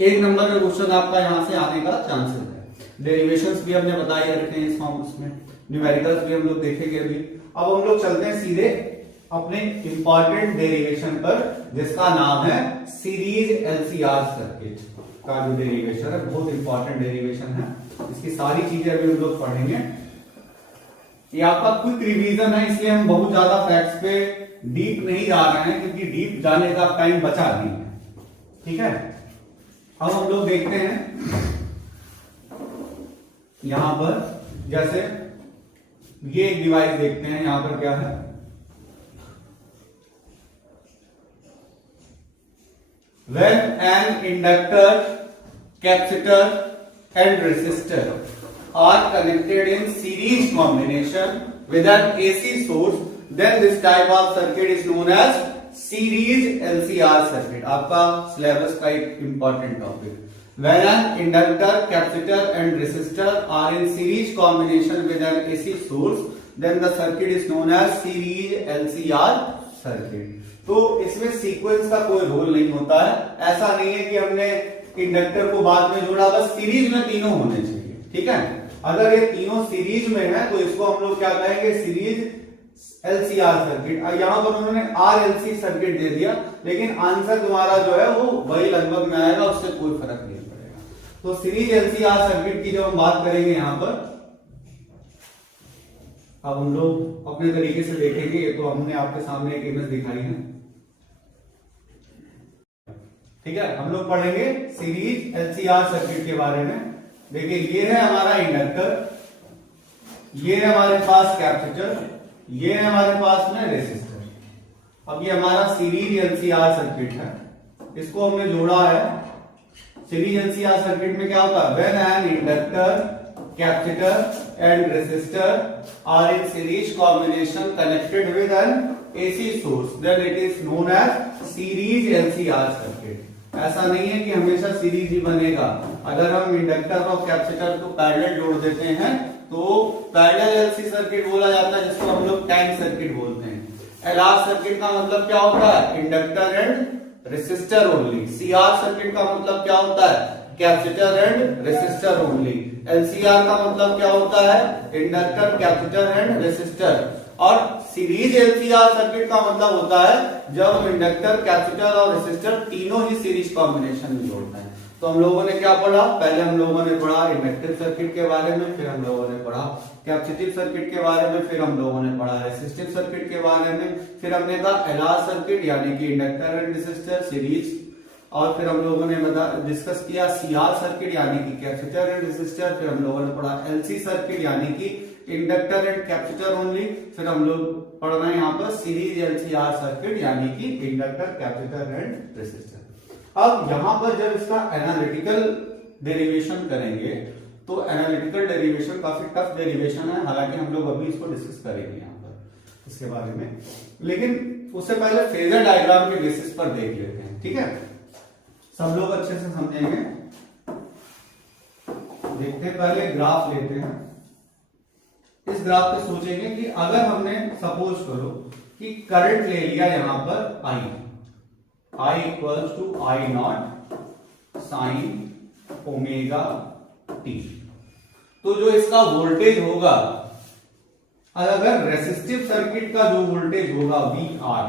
एक नंबर का क्वेश्चन आपका यहां से आने का चांसेस है। डेरिवेशंस भी हमने बताई रखे हैं इस फॉर्म में, न्यूमेरिकल्स भी हम लोग देखेंगे अभी। अब हम लोग चलते हैं सीधे अपने इंपॉर्टेंट डेरिवेशन पर, जिसका नाम है सीरीज एलसीआर सर्किट का जो डेरिवेशन है, बहुत इंपॉर्टेंट डेरिवेशन है, इसकी सारी चीजें अभी हम लोग पढ़ेंगे। ये आपका क्विक रिवीजन है, इसलिए हम बहुत ज्यादा फैक्ट्स पे डीप नहीं जा रहे हैं, क्योंकि डीप जाने का टाइम बचा नहीं है। ठीक है, अब हम लोग देखते हैं यहां पर, जैसे ये एक डिवाइस देखते हैं, यहां पर क्या है, when an inductor, capacitor and resistor are connected in series combination with an AC source, then this type of circuit is known as series LCR circuit. आपका सिलेबस का एक important topic. When an inductor, capacitor and resistor are in series combination with an AC source, then the circuit is known as series LCR circuit. तो इसमें sequence का कोई role नहीं होता है, ऐसा नहीं है कि हमने इंडक्टर को बाद में जोड़ा, बस सीरीज में तीनों होने चाहिए। ठीक है, अगर ये तीनों सीरीज में है तो इसको हम लोग क्या कहेंगे, सीरीज एलसीआर सर्किट। यहाँ पर उन्होंने आरएलसी सर्किट दे दिया, लेकिन आंसर तुम्हारा जो है वो वही लगभग में आएगा, उससे कोई फर्क नहीं पड़ेगा। तो सीरीज एलसीआर सर्किट की जब हम बात करेंगे यहाँ पर, अब हम लोग अपने तरीके से देखेंगे। ये तो हमने आपके सामने एक इमेज दिखाई है, ठीक है। हम लोग पढ़ेंगे सीरीज एलसीआर सर्किट के बारे में। देखिए, ये है हमारा इंडक्टर, ये है हमारे पास कैपेसिटर, ये है हमारे पास में रेसिस्टर। अब ये हमारा सीरीज एलसीआर सर्किट है, इसको हमने जोड़ा है। सीरीज एलसीआर सर्किट में क्या होता है, when an inductor, capacitor and resistor are in series combination connected with an AC source, then it is known as series LCR circuit. ऐसा नहीं है कि हमेशा सीरीज ही बनेगा। अगर हम इंडक्टर और कैपेसिटर को पैरेलल जोड़ देते हैं तो पैरेलल एलसी सर्किट बोला जाता है, जिसको हम लोग टैंक सर्किट बोलते हैं। एलआर सर्किट का मतलब क्या होता है, inductor and resistor only. CR circuit का मतलब क्या होता है, capacitor and resistor only. LCR का मतलब क्या होता है, इंडक्टर, कैपेसिटर एंड रेसिस्टर। और सीरीज एलसीआर सर्किट का मतलब होता है जब हम इंडक्टर, कैपेसिटर और रेसिस्टर तीनों ही सीरीज कॉम्बिनेशन में जोड़ते हैं। तो हम लोगों ने क्या पढ़ा, पहले हम लोगों ने पढ़ा इंडक्टिव सर्किट के बारे में, फिर हम लोगों ने पढ़ा कैपेसिटिव सर्किट के बारे में, फिर हम लोगों ने पढ़ा रेसिस्टिव सर्किट के बारे में, फिर हमने कहा एलआर सर्किट यानी कि इंडक्टर एंड रेसिस्टर सीरीज, और फिर हम लोगों ने डिस्कस किया सीआर सर्किट यानी कि कैपेसिटर एंड रेसिस्टर, फिर हम लोगों ने पढ़ा एलसी सर्किट यानी कि इंडक्टर एंड कैपेसिटर ओनली, फिर हम लोग पढ़ रहे हैं यहाँ पर सीरीज एलसीआर सर्किट यानी कि इंडक्टर, कैपेसिटर एंड रेसिस्टर। अब यहाँ पर जब इसका एनालिटिकल डेरिवेशन करेंगे तो एनालिटिकल डेरिवेशन काफी टफ डेरिवेशन है, हालांकि हम लोग अभी इसको डिस्कस करेंगे यहाँ पर इसके बारे में, लेकिन उससे पहले फेजर डायग्राम के बेसिस पर देख लेते हैं। ठीक है, सब लोग अच्छे से समझेंगे। देखते हैं, पहले ग्राफ लेते हैं। इस ग्राफ पे सोचेंगे कि अगर हमने सपोज करो कि करंट ले लिया यहां पर I equals to I not sine omega t, तो जो इसका वोल्टेज होगा, अगर रेसिस्टिव सर्किट का जो वोल्टेज होगा VR,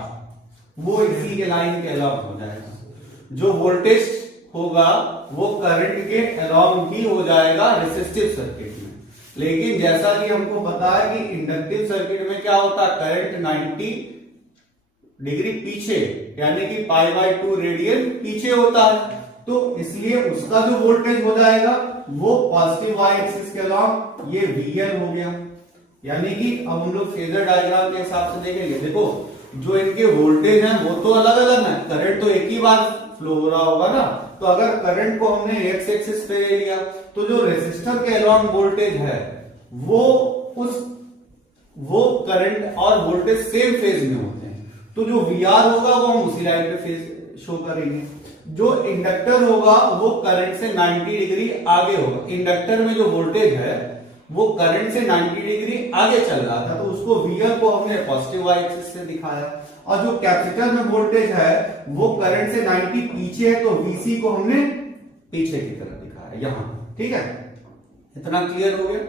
वो इसी के लाइन के अलॉन्ग हो जाएगा। जो वोल्टेज होगा वो करंट के अलॉन्ग ही हो जाएगा रेसिस्टिव सर्किट में। लेकिन जैसा कि हमको पता है कि इंडक्टिव सर्किट में क्या होता है, करंट 90 डिग्री पीछे यानी कि π/2 रेडियन पीछे होता है, तो इसलिए उसका जो वोल्टेज हो जाएगा वो पॉजिटिव वाई एक्सिस के अलॉन्ग ये VL हो गया। यानी कि अब हम लोग फेजर डायग्राम के हिसाब से देखेंगे। देखो, जो इनके वोल्टेज हैं वो तो अलग अलग है, करंट तो एक ही बार फ्लो हो रहा होगा ना। तो अगर करंट को हमने एक्स एक्सिस पे ले लिया तो जो रेसिस्टर के अलॉन्ग वोल्टेज है वो करंट और वोल्टेज सेम फेज में होते हैं, तो जो VR होगा वो हम उसी लाइन पे फेज शो करेंगे। जो इंडक्टर होगा वो करंट से 90 डिग्री आगे होगा। इंडक्टर में जो वोल्टेज है वो करंट से 90 डिग्री आगे चल रहा था, तो उसको VL को हमने पॉजिटिव वाई एक्सिस से दिखाया। और जो कैपेसिटर में वोल्टेज है वो करंट से 90 पीछे है, तो VC को हमने पीछे की तरफ दिखाया यहां। ठीक है, इतना क्लियर हो गया।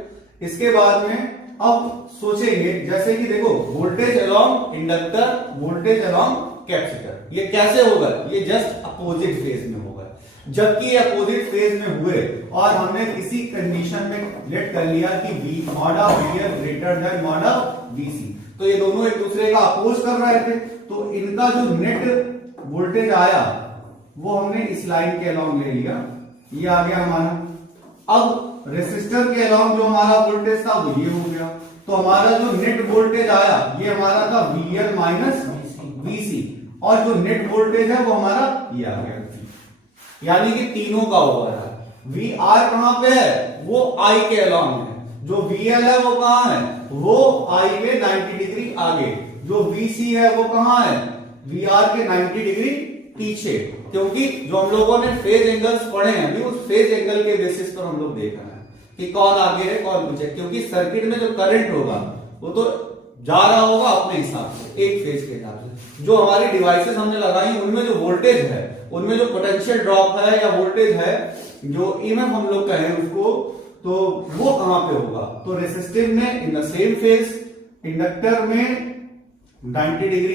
इसके बाद में अब सोचेंगे, जैसे कि देखो, voltage along inductor, voltage along capacitor, ये कैसे होगा, ये जस्ट अपोजिट फेज में होगा। जबकि ये अपोजिट फेज में हुए और हमने किसी कंडीशन में लेट कर लिया कि we mod of VL greater than mod of VC, तो ये दोनों एक दूसरे का अपोज कर रहे थे, तो इनका जो नेट वोल्टेज आया वो हमने इस लाइन के अलोंग ले लिया, ये आ गया हमारा। अब रेसिस्टर के अलोंग जो हमारा वोल्टेज था वो ये हो गया, तो हमारा जो नेट वोल्टेज आया ये हमारा था VL माइनस VC, और जो नेट वोल्टेज है वो हमारा ये आ गया, यानी कि तीनों का ओवर है। VR कहां पे है, वो I के अलोंग है, जो VL है वो कहां है, वो I के 90 डिग्री आगे, जो VC है वो कहां है, VR के 90 डिग्री पीछे, क्योंकि जो हम लोगों ने फेज एंगल्स पढ़े हैं अभी उस फेज एंगल के बेसिस पर हम लोग देख रहे हैं कि कौन आगे है कौन पीछे, क्योंकि सर्किट में जो करंट होगा वो तो जा रहा होगा अपने हिसाब से, एक फेज के हिसाब से। जो हमारी डिवाइसेस हमने लगाई उनमें जो वोल्टेज है, उनमें जो पोटेंशियल ड्रॉप है या वोल्टेज है, जो ईएमएफ हम लोग कहें उसको, तो वो कहां पे होगा, तो रेसिस्टिव में इन द सेम फेज, इंडक्टर में 90 डिग्री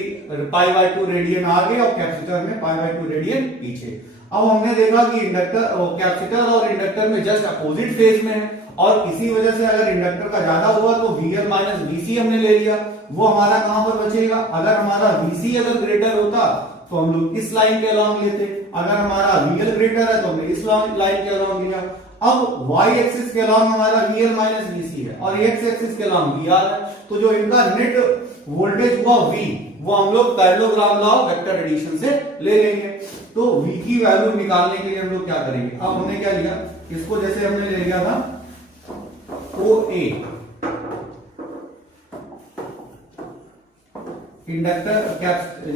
π/2 रेडियन आगे और कैपेसिटर में π/2 रेडियन पीछे। अब हमने देखा कि इंडक्टर कैपेसिटर और इंडक्टर में जस्ट अपोजिट फेज में है, और किसी वजह से अगर इंडक्टर का ज्यादा हुआ तो VL माइनस VC हमने ले लिया, वो हमारा कहां पर बचेगा, अगर हमारा VC अगर ग्रेटर होता तो हम लोग इस लाइन के अलोंग लेते, अगर हमारा VL ग्रेटर है तो हमने इस लाइन के अलोंग लिया। अब y एक्सिस के अलोंग हमारा VL माइनस VC है और x एक्सिस के अलोंग VR है, तो जो इनका नेट वोल्टेज हुआ V, वो हम लोग पैरेललोग्राम लॉ वेक्टर एडिशन से ले लेंगे। तो V की वैल्यू निकालने के लिए हम लोग क्या करेंगे, अब हमने क्या लिया, इसको जैसे हमने ले लिया था OA, इंडक्टर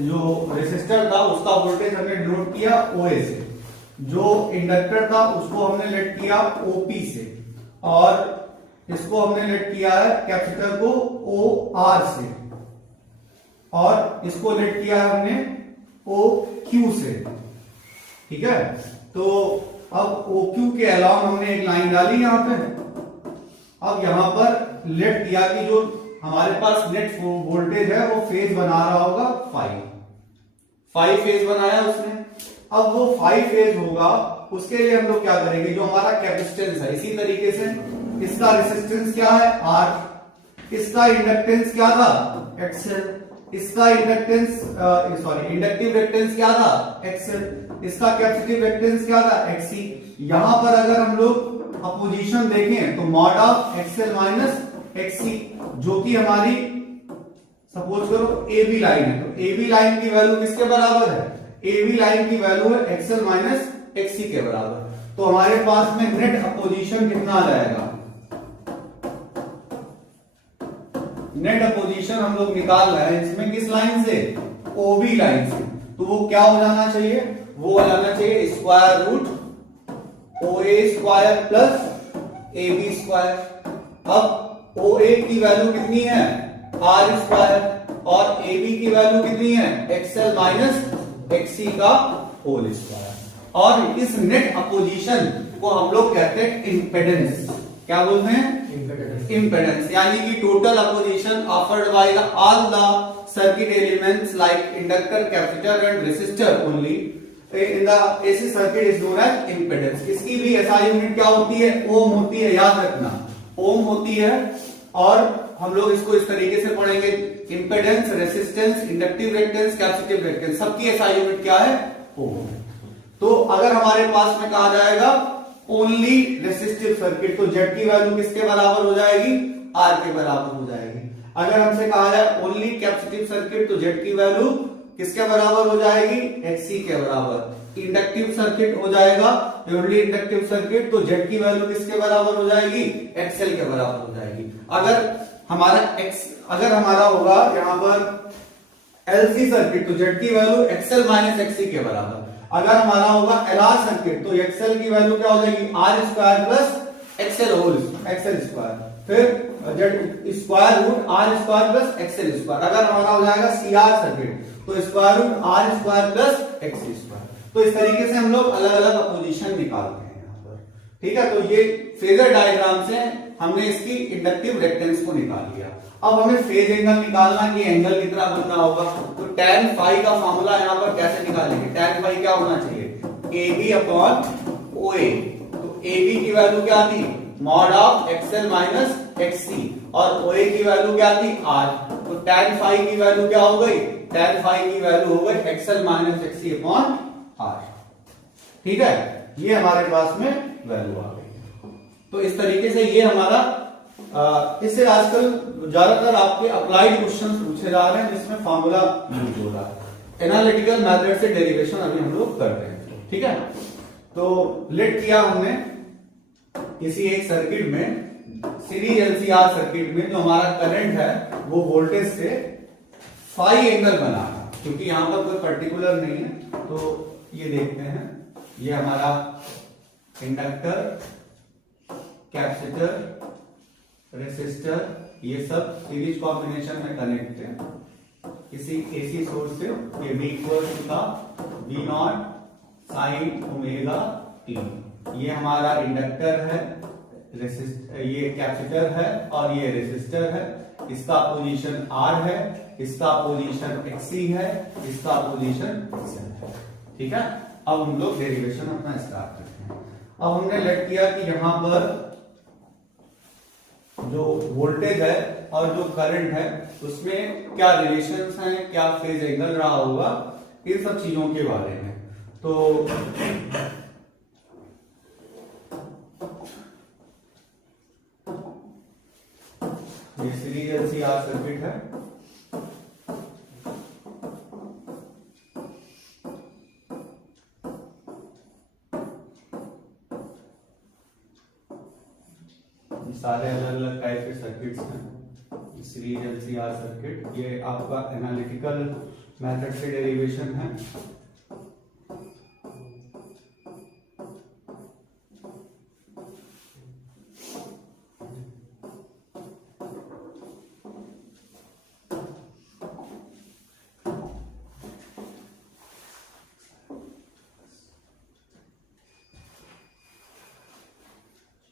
जो रेसिस्टर था उसका वोल्टेज हमने डिनोट किया OA से, जो इंडक्टर था उसको हमने लेट किया OP से, और इसको हमने लेट किया है कैपेसिटर को OR से, और इसको लेट किया है हमने OQ से, ठीक है। तो अब OQ के अलावा हमने एक लाइन डाली यहां पे, अब यहां पर लेट किया कि जो हमारे पास नेट वोल्टेज है वो फेज बना रहा होगा 5 फेज बनाया उसने। अब वो 5 फेज होगा, उसके लिए हम लोग क्या करेंगे, जो हमारा कैपेसिटेंस है इसी तरीके से, इसका रेसिस्टेंस क्या है R, इसका इंडक्टेंस क्या था XL, इसका इंडक्टेंस इंडक्टिव रिएक्टेंस क्या था XL, इसका कैपेसिटिव रिएक्टेंस क्या था XC। यहां पर अगर हम लोग अपोजिशन देखें तो mod of XL minus XC, जो कि हमारी सपोज करो AB लाइन है, तो AB लाइन की वैल्यू किसके बराबर है, AB लाइन की वैल्यू है XL माइनस XC के बराबर। तो हमारे पास में नेट अपोजिशन कितना आ जाएगा, नेट अपोजिशन हम लोग निकाल रहे हैं इसमें किस लाइन से, OB लाइन से, तो वो क्या हो जाना चाहिए, वो हो जाना चाहिए square root OA square plus AB square. अब OA की वैल्यू कितनी है R स्क्वायर और AB की वैल्यू कितनी है XL माइनस XC का होल स्क्वायर, और इस नेट अपोजिशन को हम लोग कहते हैं इंपेडेंस। क्या बोलते हैं, impedance, यानी कि total opposition offered by the all the circuit elements like inductor, capacitor and resistor only in the AC circuit is known as impedance. इसकी भी SI यूनिट क्या होती है, ओम होती है, याद रखना ओम होती है, और हम लोग इसको इस तरीके से पढ़ेंगे, impedance, resistance, inductive reactance, capacitive reactance, सबकी SI यूनिट क्या है, ओम। तो अगर हमारे पास में कहा जाएगा ओनली रेसिस्टिव सर्किट, तो Z की वैल्यू किसके बराबर हो जाएगी, R के बराबर हो जाएगी। अगर हमसे कहा जाए ओनली कैपेसिटिव सर्किट, तो Z की वैल्यू किसके बराबर हो जाएगी, XC के बराबर। इंडक्टिव सर्किट हो जाएगा ओनली इंडक्टिव सर्किट, तो Z की वैल्यू किसके बराबर हो जाएगी, XL के बराबर हो जाएगी। अगर हमारा होगा यहाँ पर LC सर्किट, तो Z की वैल्यू XL माइनस XC के बराबर। अगर हमारा होगा LR सर्किट, तो XL की वैल्यू क्या हो जाएगी, R square plus XL whole XL square, फिर Z square root R square plus XL square. अगर हमारा हो जाएगा CR सर्किट, तो square root R square plus XC square. तो इस तरीके से हम लोग अलग अलग अपोजिशन निकालते हैं यहाँ पर, ठीक है। तो ये फेजर डायग्राम से हमने इसकी इंडक्टिव रिएक्टेंस को निकाल लिया। अब हमें फेज एंगल निकालना कि एंगल कितना बनना होगा, तो tan फाई का फॉर्मूला यहाँ पर कैसे निकालेंगे, tan फाई क्या होना चाहिए, ए बी अपॉन ओ ए। तो ए बी की वैल्यू क्या थी, मॉड ऑफ एक्सएल माइनस एक्ससी, और ओ ए की वैल्यू क्या थी, आर। तो tan फाई की वैल्यू क्या हो गई, tan फाई की वैल्यू हो गई XL minus XC upon R. ठीक है, ये हमारे पास में वैल्यू आ गई। तो इस तरीके से ये हमारा इससे आजकल ज्यादातर आपके अप्लाइड क्वेश्चंस पूछे जा रहे हैं जिसमें फार्मूला यूज हो रहा है। एनालिटिकल मेथड से डेरिवेशन अभी हम लोग कर रहे हैं। ठीक है, तो लेट किया हमने किसी एक सर्किट में, सीरीज एलसीआर सर्किट में जो हमारा करंट है वो वोल्टेज से फाई एंगल बना है, क्योंकि यहां पर कोई पर्टिकुलर नहीं है। तो ये देखते हैं, ये हमारा इंडक्टर, कैपेसिटर, रेसिस्टर, ये सब सीरीज कॉम्बिनेशन में कनेक्ट है किसी एसी सोर्स से। ये V इक्वल का V not sine omega t. ये हमारा इंडक्टर है, ये कैपेसिटर है और ये रेसिस्टर है। इसका पोजीशन R है, इसका पोजीशन XC है, इसका पोजीशन XL है। ठीक है, अब हम लोग डेरिवेशन अपना स्टार्ट करते हैं। अब हमने लेट किया कि यहां पर जो वोल्टेज है और जो करंट है उसमें क्या रिलेशंस हैं, क्या फेज एंगल रहा होगा, इन सब चीजों के बारे में। तो ये सीरीज एलसीआर सर्किट है। सारे अलग अलग टाइप के सर्किट्स हैं। सीरीज एलसीआर सर्किट, ये आपका एनालिटिकल मेथड से डेरिवेशन है।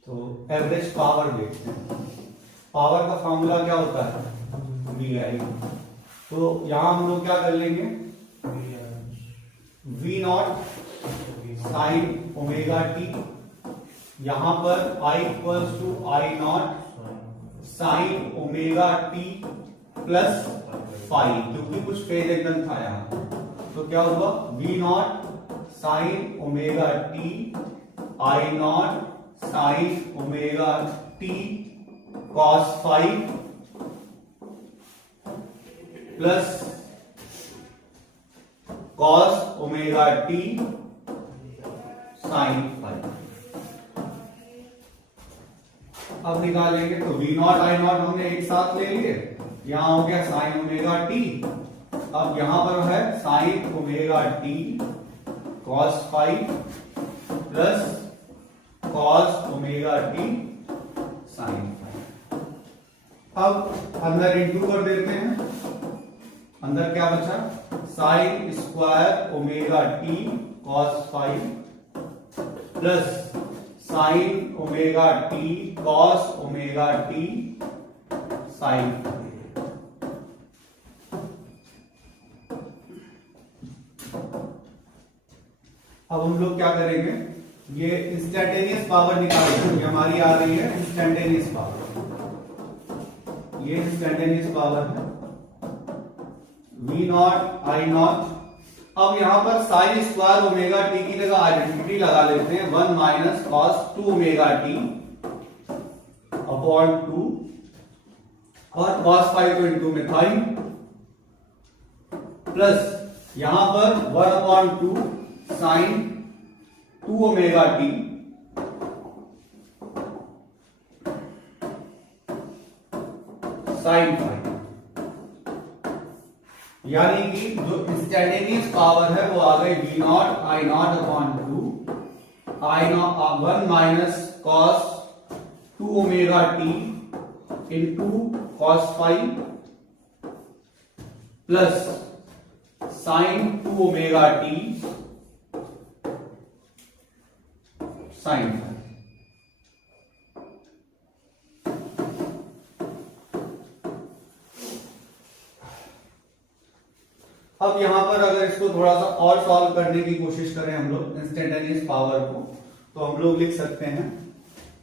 तो एवरेज पावर देखते हैं। पावर का फॉर्मूला क्या होता है, VI। तो यहां हम लोग क्या कर लेंगे, V not sine omega t, यहां पर I equals to I not sine omega t plus phi, क्योंकि कुछ फेज एंगल था यहां। तो क्या हुआ, V not sine omega t I not sine omega t cos phi plus cos omega t sine phi. अब निकालेंगे तो V नॉट I नॉट हमने एक साथ ले लिए, यहां हो गया साइन ओमेगा टी। अब यहां पर है sine omega t cos phi plus cos omega t sine phi. अब अंदर इंटू कर देते हैं, अंदर क्या बचा, sine square omega t cos phi plus sine omega t cos omega t sine phi. अब हम लोग क्या करेंगे, ये इंस्टेंटेनियस पावर निकालेंगे। ये हमारी आ रही है इंस्टेंटेनियस पावर, ये इंस्टेंटेनियस पावर है V नॉट I नॉट। अब यहां पर साइन स्क्वायर ओमेगा टी की जगह आइडेंटिटी लगा लेते हैं, 1 minus cos 2 omega t upon 2, और कॉस फाई को इंटू में थाई, प्लस यहां पर 1 upon 2 sine 2 omega t sine phi. यानी कि जो इंस्टेंटेनियस पावर है वो आ गई V naught I naught upon 2 I naught 1 minus cos 2 omega t into cos phi plus sine 2 omega t sine phi. अब अब यहाँ पर अगर इसको थोड़ा सा और सॉल्व करने की कोशिश करें हम लोग इंस्टेंटेनियस पावर को, तो हम लोग लिख सकते हैं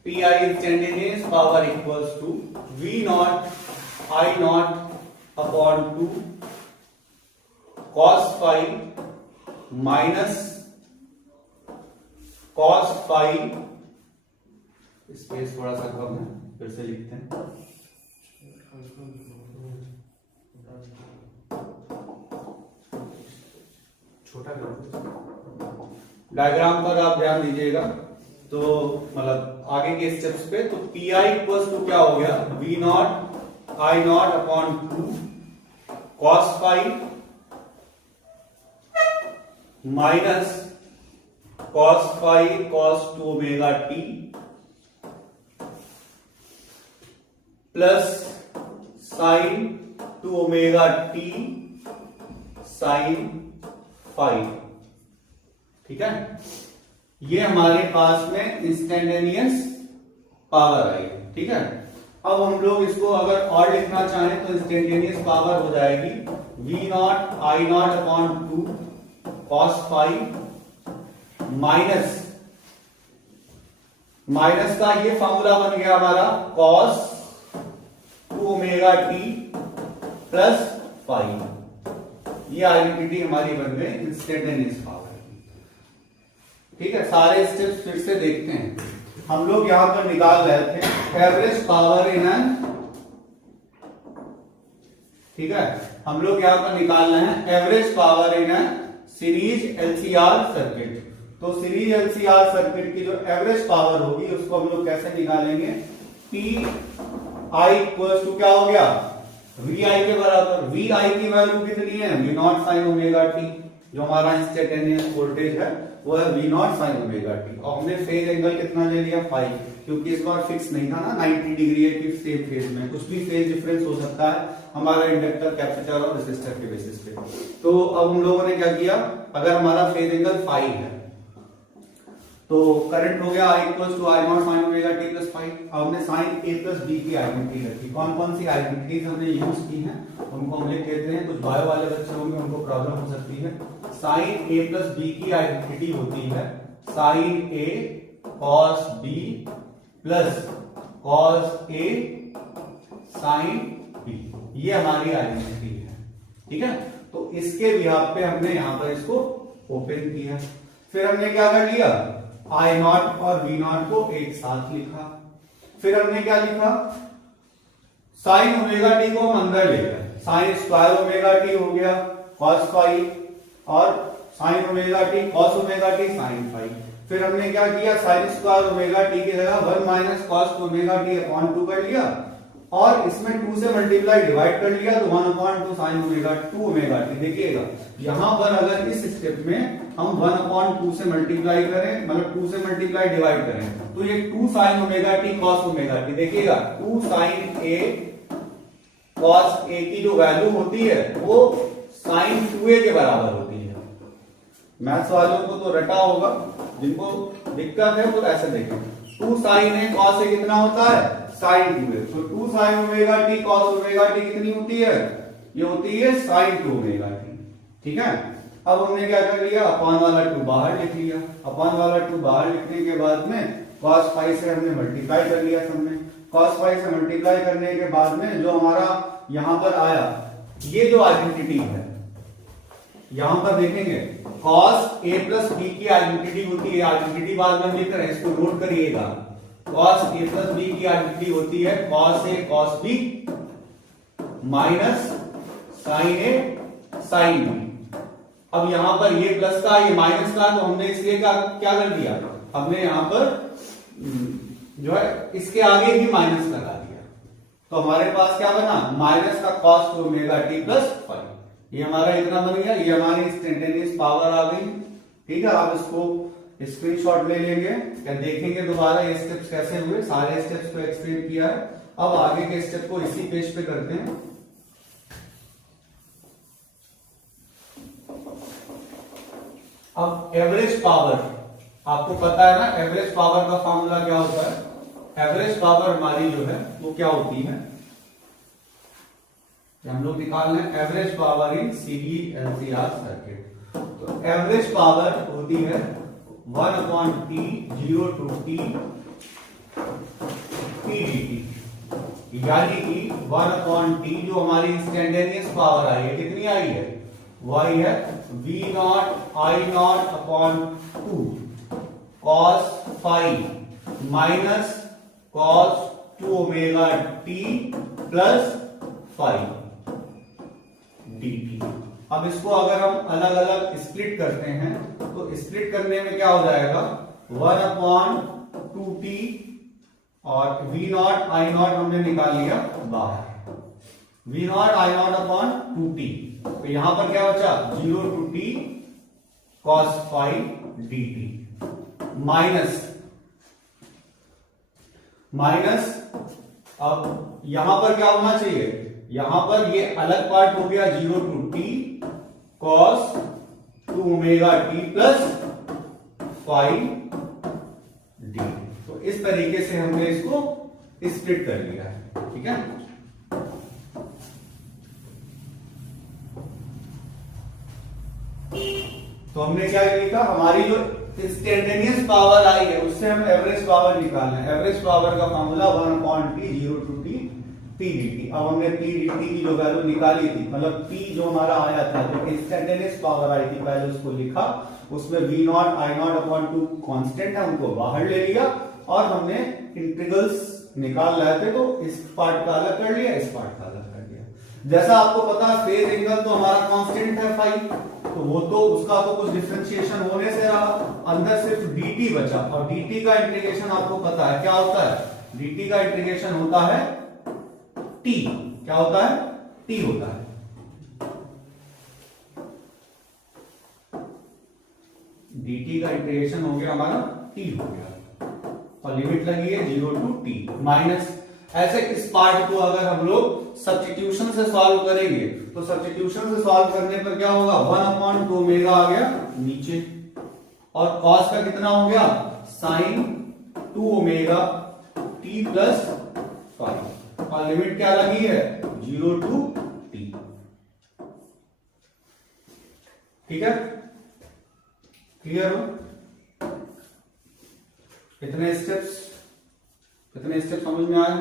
P I instantaneous power equals to V naught I not upon two cos phi minus cos phi, space थोड़ा सा कम है, फिर से लिखते हैं छोटा डायग्राम पर आप ध्यान दीजिएगा। तो मतलब आगे के स्टेप्स पे, तो पी आई इक्वल्स टू क्या हो गया, V naught I not upon two cos phi minus cos phi cos two omega t plus sine two omega t sine phi. ठीक है, ये हमारे पास में इंस्टेंटेनियस पावर आई। ठीक है, अब हम लोग इसको अगर और लिखना चाहें तो इंस्टेंटेनियस पावर हो जाएगी V naught I not upon two cos phi minus का ये फॉर्मूला बन गया हमारा cos two omega t plus phi. ये आइडेंटिटी हमारी बन गई इंस्टेंटेनियस पावर की। ठीक है, सारे स्टेप्स फिर से देखते हैं। हम लोग यहां पर निकाल रहे थे एवरेज पावर इन एन, ठीक है, हम लोग यहां पर निकाल रहे हैं average power in an series LCR circuit. तो सीरीज एलसीआर सर्किट की जो एवरेज पावर होगी उसको हम लोग कैसे निकालेंगे, पी आई इक्वल्स टू क्या हो गया, वी आई के बराबर। वी आई की वैल्यू कितनी है, V not sine omega t. जो हमारा इंस्टेंटेनियस वोल्टेज है वो है V not sine omega t. और हमने फेज एंगल कितना ले लिया, 5, क्योंकि इस बार फिक्स नहीं था ना 90 डिग्री है कि सेम फेज में, कुछ भी फेज डिफरेंस हो सकता है हमारा इंडक्टर, कैपेसिटर और रेसिस्टर के बेसिस पे। तो अब हम लोगों ने क्या किया, अगर हमारा फेज एंगल 5 है तो करंट हो गया I equal to I not sine omega t plus 5। अब हमने साइन ए प्लस बी की आइडेंटिटी रखी। कौन कौन सी आइडेंटिटीज हमने यूज की हैं उनको हम लिख देते हैं। कुछ बायो वाले बच्चे होंगे उनको प्रॉब्लम हो सकती है। साइन ए प्लस बी की आइडेंटिटी होती है sign A cos B plus cos A sine B. ये हमारी आइडेंटिटी है। ठीक है, तो इसके बिहाफ पे हमने यहां पर इसको ओपन किया। फिर हमने क्या कर लिया, आई नॉट और वी नॉट को एक साथ लिखा। फिर हमने क्या लिखा, साइन ओमेगा टी को हम अंदर ले गए, साइन स्क्वायर ओमेगा टी हो गया कॉस फाइव और sine omega t cos omega t sine phi. फिर हमने क्या किया, साइन स्क्वायर ओमेगा टी की जगह 1 minus cos omega t upon 2 कर लिया और इसमें 2 से मल्टीप्लाई डिवाइड कर लिया तो 1 upon 2 sine omega 2 omega T. देखिएगा यहां पर अगर इस स्टेप में हम 1 अपॉन 2 से मल्टीप्लाई करें, मतलब 2 से मल्टीप्लाई डिवाइड करें तो ये 2 sine omega t cos omega T. देखिएगा 2 साइन ए कॉस ए की जो वैल्यू होती है वो साइन 2a के बराबर होती है। मैथ्स वालों को तो रटा होगा, जिनको दिक्कत है वो ऐसे देखें, 2 साइन ए कॉस ए कितना होता है, साइन 2a। तो 2 sine omega t cos omega t कितनी होती है, ये होती है साइन 2 ओमेगा टी। ठीक है, अब हमने क्या कर लिया, अपॉन वाला 2 बाहर लिख लिया। अपॉन वाला 2 बाहर लिखने के बाद में cos फाइव से हमने मल्टीप्लाई कर लिया सब में। cos फाइव से मल्टीप्लाई करने के बाद में जो हमारा यहां पर आया, ये जो आइडेंटिटी है यहां पर देखेंगे cos a प्लस b की आइडेंटिटी होती है। आइडेंटिटी बाद में लिख रहे हैं, इसको नोट करिएगा। cos a प्लस b की आइडेंटिटी होती है cos a cos b minus sin a sin b। अब यहां पर ये प्लस का ये माइनस का, तो हमने इसलिए क्या कर दिया, हमने यहां पर जो है इसके आगे ही माइनस लगा दिया। तो हमारे पास क्या बना, माइनस का cos ओमेगा टी प्लस 5। ये हमारा इतना बन गया, ये हमारी इंस्टेंटेनियस पावर आ गई। ठीक है, आप इसको स्क्रीनशॉट ले लेंगे या देखेंगे दोबारा ये स्टेप्स कैसे हुए, सारे स्टेप्स को एक्सप्लेन किया है। अब आगे के स्टेप को इसी पेज पे करते हैं। अब एवरेज पावर, आपको पता है ना एवरेज पावर का फॉर्मूला क्या होता है। एवरेज पावर हमारी जो है वो क्या होती है, हम लोग निकाल रहे हैं average power in CV LCR circuit. तो एवरेज पावर होती है 1/t 0 to t dt, यानी कि 1/t जो हमारी इंस्टेंटेनियस पावर आई है, कितनी आई है, वो आई है v0 i0 upon 2 cos phi minus cos 2 omega t plus phi dt। अब इसको अगर हम अलग अलग स्प्लिट करते हैं तो स्प्लिट करने में क्या हो जाएगा, 1/2t और v0 i0 हमने निकाल लिया बाहर, v0 i0 अपॉन 2t। तो यहां पर क्या बचा, 0 to t cos phi dt minus अब यहां पर क्या होना चाहिए, यहां पर ये अलग पार्ट हो गया 0 to t cos 2 omega t plus phi d। तो इस तरीके से हमने इसको स्प्लिट कर लिया है, ठीक है। तो हमने क्या लिखा, हमारी जो इंस्टेंटेनियस पावर आई है उससे हम एवरेज पावर निकालना है। एवरेज पावर का formula 1/t 0 to t p dt। अब हमने p dt की जो वैल्यू निकाली थी, मतलब p जो हमारा आया था, जो इंस्टेंटेनियस पावर आई थी, पहले उसको लिखा, उसमें v0 i0 अपॉन 2 कांस्टेंट है, उनको बाहर ले लिया और हमने इंटीग्रल्स निकाल रहे थे तो इस पार्ट का अलग कर लिया, इस पार्ट का अलग कर लिया। जैसा आपको पता है फेज एंगल तो हमारा कांस्टेंट है फाई, तो वो तो उसका तो कुछ डिफरेंशिएशन होने से रहा, अंदर सिर्फ dt बचा। और dt का इंटीग्रेशन आपको पता है क्या होता है, dt का इंटीग्रेशन होता है t, क्या होता है, t होता है। dt का इंटीग्रेशन हो गया हमारा t हो गया और लिमिट लगी है 0 to t माइनस। ऐसे इस पार्ट को अगर हम लोग सब्स्टिट्यूशन से सॉल्व करेंगे तो सब्स्टिट्यूशन से सॉल्व करने पर क्या होगा, 1/2 ओमेगा आ गया नीचे और cos का कितना हो गया, sin 2 ओमेगा t प्लस 5 और लिमिट क्या लगी है 0 to t, ठीक है, क्लियर हो। कितने स्टेप्स समझ में आए,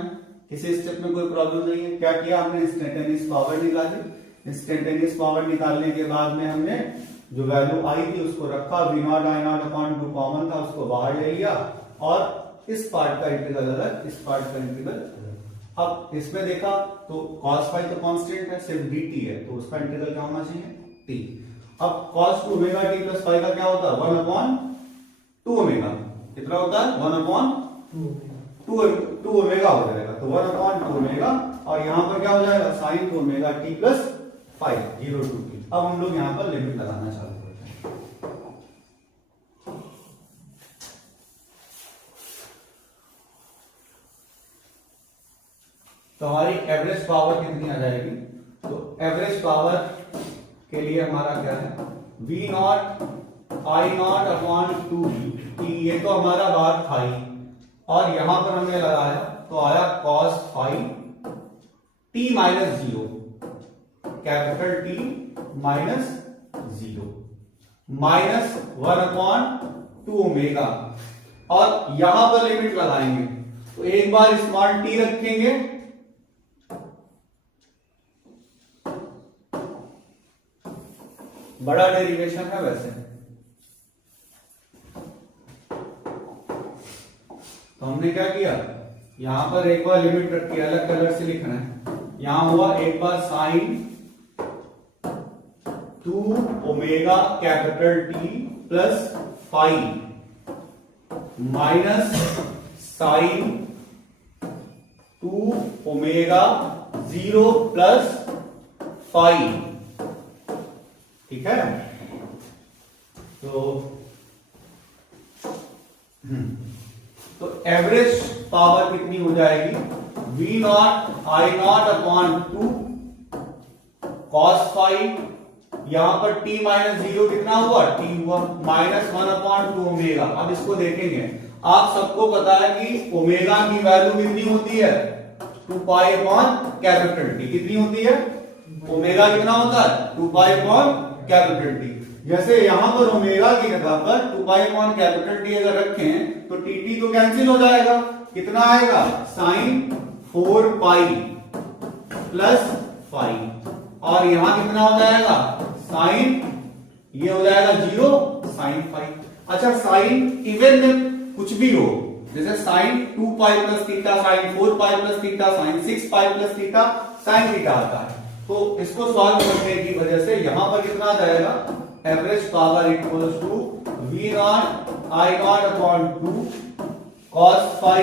किसी स्टेप में कोई प्रॉब्लम नहीं है। क्या किया हमने, इंस्टेंटेनियस पावर निकाली, इंस्टेंटेनियस पावर निकालने के बाद में हमने जो वैल्यू आई थी उसको रखा, v0 i0 अपॉन 2 कॉमन था, उसको बाहर ले लिया और इस पार्ट का इंटीग्रल अलग, इस पार्ट का इंटीग्रल अलग। अब इसमें देखा तो cos phi तो कांस्टेंट है, सिर्फ dt है, तो उसका इंटीग्रल क्या होना चाहिए, t। अब cos 2 omega t plus phi का क्या होता है, 1/2 ओमेगा, कितना होता है 1/2 ओमेगा हो जाएगा, तो 1/2 ओमेगा और यहां पर क्या हो जाएगा sin 2 omega t plus 5 0 to t। अब हम लोग यहां पर लिमिट लगाना चालू करते हैं। तो हमारी एवरेज पावर कितनी आ जाएगी, तो एवरेज पावर के लिए हमारा क्या है, v0 i0 अपॉन 2 ये तो हमारा बात था ही, और यहां पर हमने लगाया तो आया cos phi t minus 0, capital T minus 0 minus 1/2 omega और यहां पर लिमिट लगाएंगे तो एक बार स्मॉल t रखेंगे, बड़ा डेरिवेशन है वैसे, तो हमने क्या किया, यहां पर एक बार लिमिट रखी, अलग कलर से लिखना है। यहां हुआ एक बार sine 2 omega capital T plus 5 minus sine 2 omega 0 plus 5, ठीक है। तो एवरेज पावर कितनी हो जाएगी, v0 i0 upon 2 cos phi, यहां पर t माइनस 0 कितना हुआ, t हुआ माइनस 1/2 ओमेगा। अब इसको देखेंगे, आप सबको पता है कि ओमेगा की वैल्यू कितनी होती है, 2 पाई अपॉन कैपिटल T, कितनी होती है ओमेगा कितना होता है 2 पाई अपॉन कैपिटल टी। जैसे यहां पर ओमेगा की जगह पर 2 पाई अपॉन कैपिटल टी अगर रखें तो टी तो कैंसिल हो जाएगा, कितना आएगा साइन 4 पाई प्लस 5, और यहां कितना हो जाएगा साइन, ये हो जाएगा 0 साइन 5। अच्छा साइन इवन में कुछ भी हो, जैसे sine 2 pi plus theta, sine 4 pi plus theta, sine 6 pi plus theta, sine theta आता है, तो इसको सॉल्व करने की वजह से यहां पर कितना आ जाएगा average power equals to v naught I not upon 2 cos phi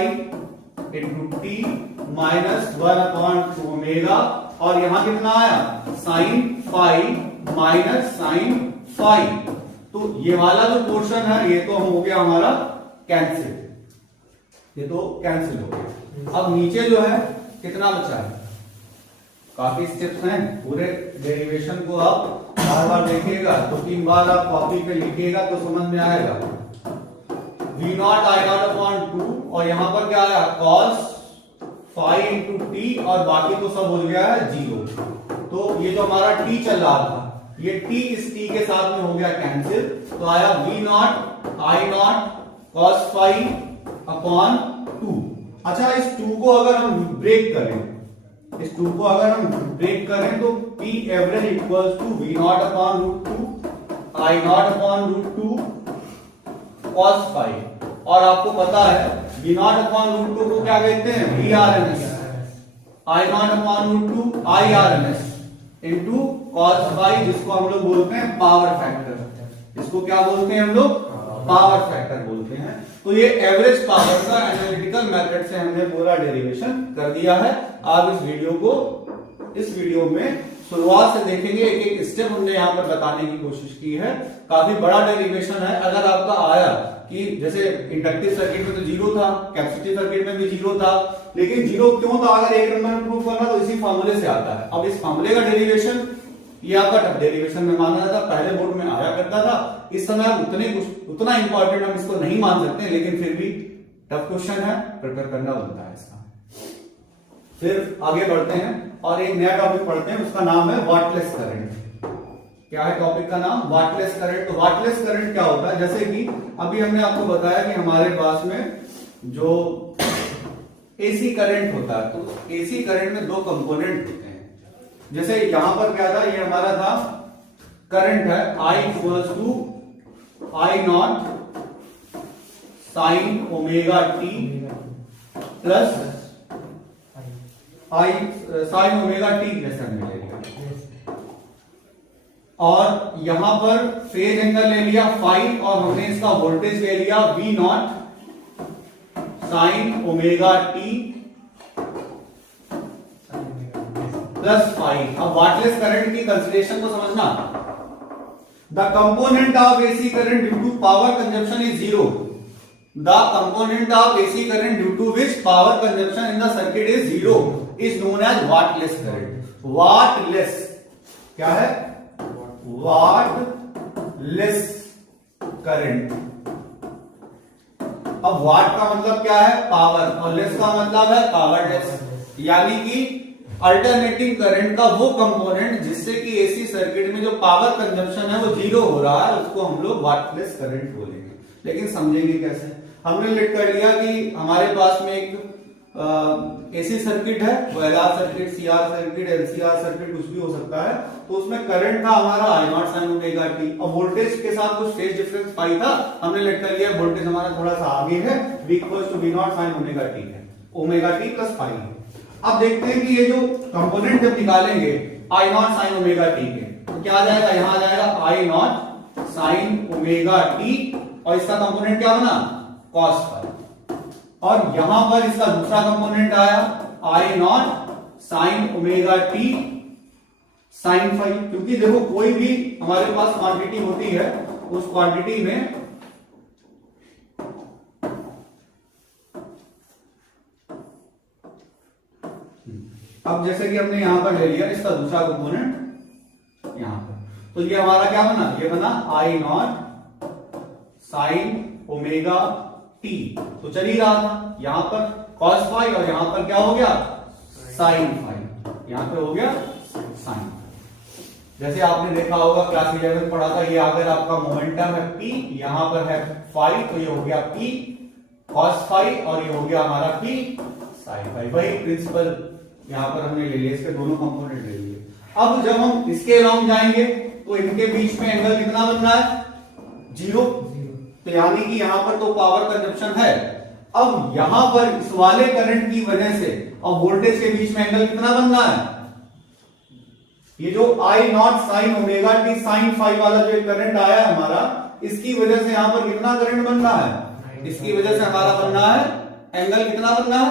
into t minus 1 upon 2 omega, और यहां कितना आया sine phi minus sine phi। तो ये वाला जो पोर्शन है ये तो हो गया हमारा कैंसिल, ये तो कैंसिल हो गया। अब नीचे जो है कितना बचा है, काफी स्टेप्स हैं, पूरे डेरिवेशन को आप बार बार देखिएगा, 2-3 बार आप कॉपी पे लिखिएगा तो समझ में आएगा। v naught I not upon 2 और यहां पर क्या आया cos phi इंटू टी, और बाकी तो सब हो गया है 0। तो ये जो हमारा t चल रहा था ये t इस t के साथ में हो गया कैंसिल, तो आया v naught I not cos phi upon 2। अच्छा इस 2 को अगर हम ब्रेक करें, इस 2 को अगर हम ब्रेक करें तो P average equals to V naught upon root 2 I naught upon root 2 cos phi, और आपको पता है V नॉट अपॉन रूट 2 को क्या कहते हैं VRMS, I naught upon root 2 IRMS into cos phi, जिसको हम लोग बोलते हैं पावर फैक्टर, इसको क्या बोलते हैं हम लोग पावर फैक्टर बोलते हैं। तो ये एवरेज पावर का एनालिटिकल मेथड से हमने पूरा डेरिवेशन कर दिया है। आप इस वीडियो में शुरुआत से देखेंगे, एक एक स्टेप हमने यहाँ पर बताने की कोशिश की है। काफी बड़ा डेरिवेशन है। अगर आपका आया कि जैसे इंडक्टिव सर्किट में तो 0 था, कैपेसिटिव सर्किट में भी 0 था, लेकिन 0 क्यों था अगर एक नंबर में प्रूव करना तो इसी फॉर्मूले से आता है। अब इस फॉर्मूले का डेरिवेशन ये आपका टफ डेरिवेशन में माना जाता, पहले बोर्ड में आया करता था। इस समय आप उतना इंपॉर्टेंट हम इसको नहीं मान सकते, लेकिन फिर भी टफ क्वेश्चन है, प्रिपेयर करना बनता है इसका। फिर आगे बढ़ते हैं और एक नया टॉपिक पढ़ते हैं, उसका नाम है वाटलेस करंट। क्या है टॉपिक का नाम? Wattless current. तो वाटलेस करंट क्या होता है, जैसे कि अभी हमने आपको बताया कि हमारे पास में जो एसी करंट होता है, तो एसी करंट में 2 कंपोनेंट होते हैं। जैसे यहां पर क्या था, ये हमारा था करंट है I equals to I not sine omega t plus I sine omega t जैसे हमने ले लिया, और यहां पर फेज एंगल ले लिया फाई, और हमने इसका वोल्टेज ले लिया V not sine omega t plus phi. अब वाटलेस करंट की कंसिडरेशन को समझना। The component of AC current due to power consumption is 0। The component of AC current due to which power consumption in the circuit is 0 is known as wattless current. Wattless क्या है? Wattless current. अब watt का मतलब क्या है? Power, और less का मतलब है पावरलेस, यानी कि अल्टरनेटिंग करंट का वो कंपोनेंट जिससे कि एसी सर्किट में जो पावर कंजम्पशन है वो 0 हो रहा है, उसको हम लोग वाटलेस करंट बोलेंगे। लेकिन समझेंगे कैसे? हमने लिख कर लिया कि हमारे पास में एक एसी सर्किट है, वो LR circuit, CR circuit, LCR circuit कुछ भी हो सकता है। तो उसमें करंट था हमारा आई नॉट साइन ओमेगा टी, और वोल्टेज के साथ कुछ फेज डिफरेंस पाई था, हमने लिख कर लिया वोल्टेज हमारा थोड़ा सा आगे है, v equals to V not sine omega t है, ओमेगा टी प्लस फाई। अब देखते हैं कि ये जो कंपोनेंट जब निकालेंगे I not sine omega t के, तो क्या आ जाएगा? यहां आ जाएगा I not sine omega t, और इसका कंपोनेंट क्या बना? Cos phi. और यहां पर इसका दूसरा कंपोनेंट आया I not sine omega t sine phi. क्योंकि देखो कोई भी हमारे पास क्वांटिटी होती है, उस क्वांटिटी में अब जैसे कि हमने यहां पर ले लिया इसका दूसरा कंपोनेंट यहां पर, तो ये हमारा क्या बना? ये बना आई नॉट साइन ओमेगा टी। तो चल ही रहा था यहां पर कॉस फाई, और यहां पर क्या हो गया? Sine phi. यहां पे हो गया साइन फाई। जैसे आपने देखा होगा क्लास 11 पढ़ा था, ये अगर आपका मोमेंटम है P, यहां पर है फाई, तो ये हो गया P cos फाई और ये हो गया हमारा P sin फाई। वही प्रिंसिपल यहां पर हमने ले लिया, इसके दोनों कंपोनेंट ले लिए। अब जब हम इसके अलाउंग जाएंगे तो इनके बीच में एंगल कितना बन रहा है? 0। तो यानी कि यहां पर तो पावर कंजप्शन है। अब यहां पर इस वाले करंट की वजह से और वोल्टेज के बीच में एंगल कितना बन रहा है? ये जो I not sine omega t sine phi वाला जो करंट आया है हमारा, इसकी वजह से यहां पर कितना करंट बन रहा है? इसकी वजह से हमारा बन रहा है एंगल कितना बन रहा है?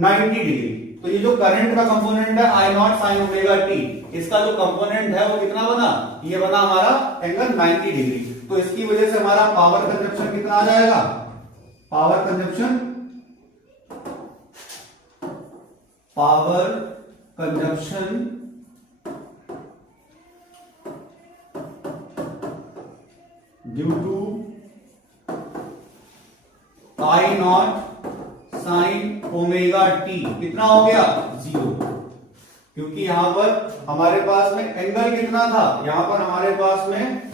90 डिग्री। तो ये जो करंट का कंपोनेंट है I not sine omega T, इसका जो कंपोनेंट है वो कितना बना? ये बना हमारा एंगल 90 डिग्री। तो इसकी वजह से हमारा पावर कंजप्शन कितना आ जाएगा? Power consumption due to I not sine omega t कितना हो गया? 0। क्योंकि यहां पर हमारे पास में एंगल कितना था? यहां पर हमारे पास में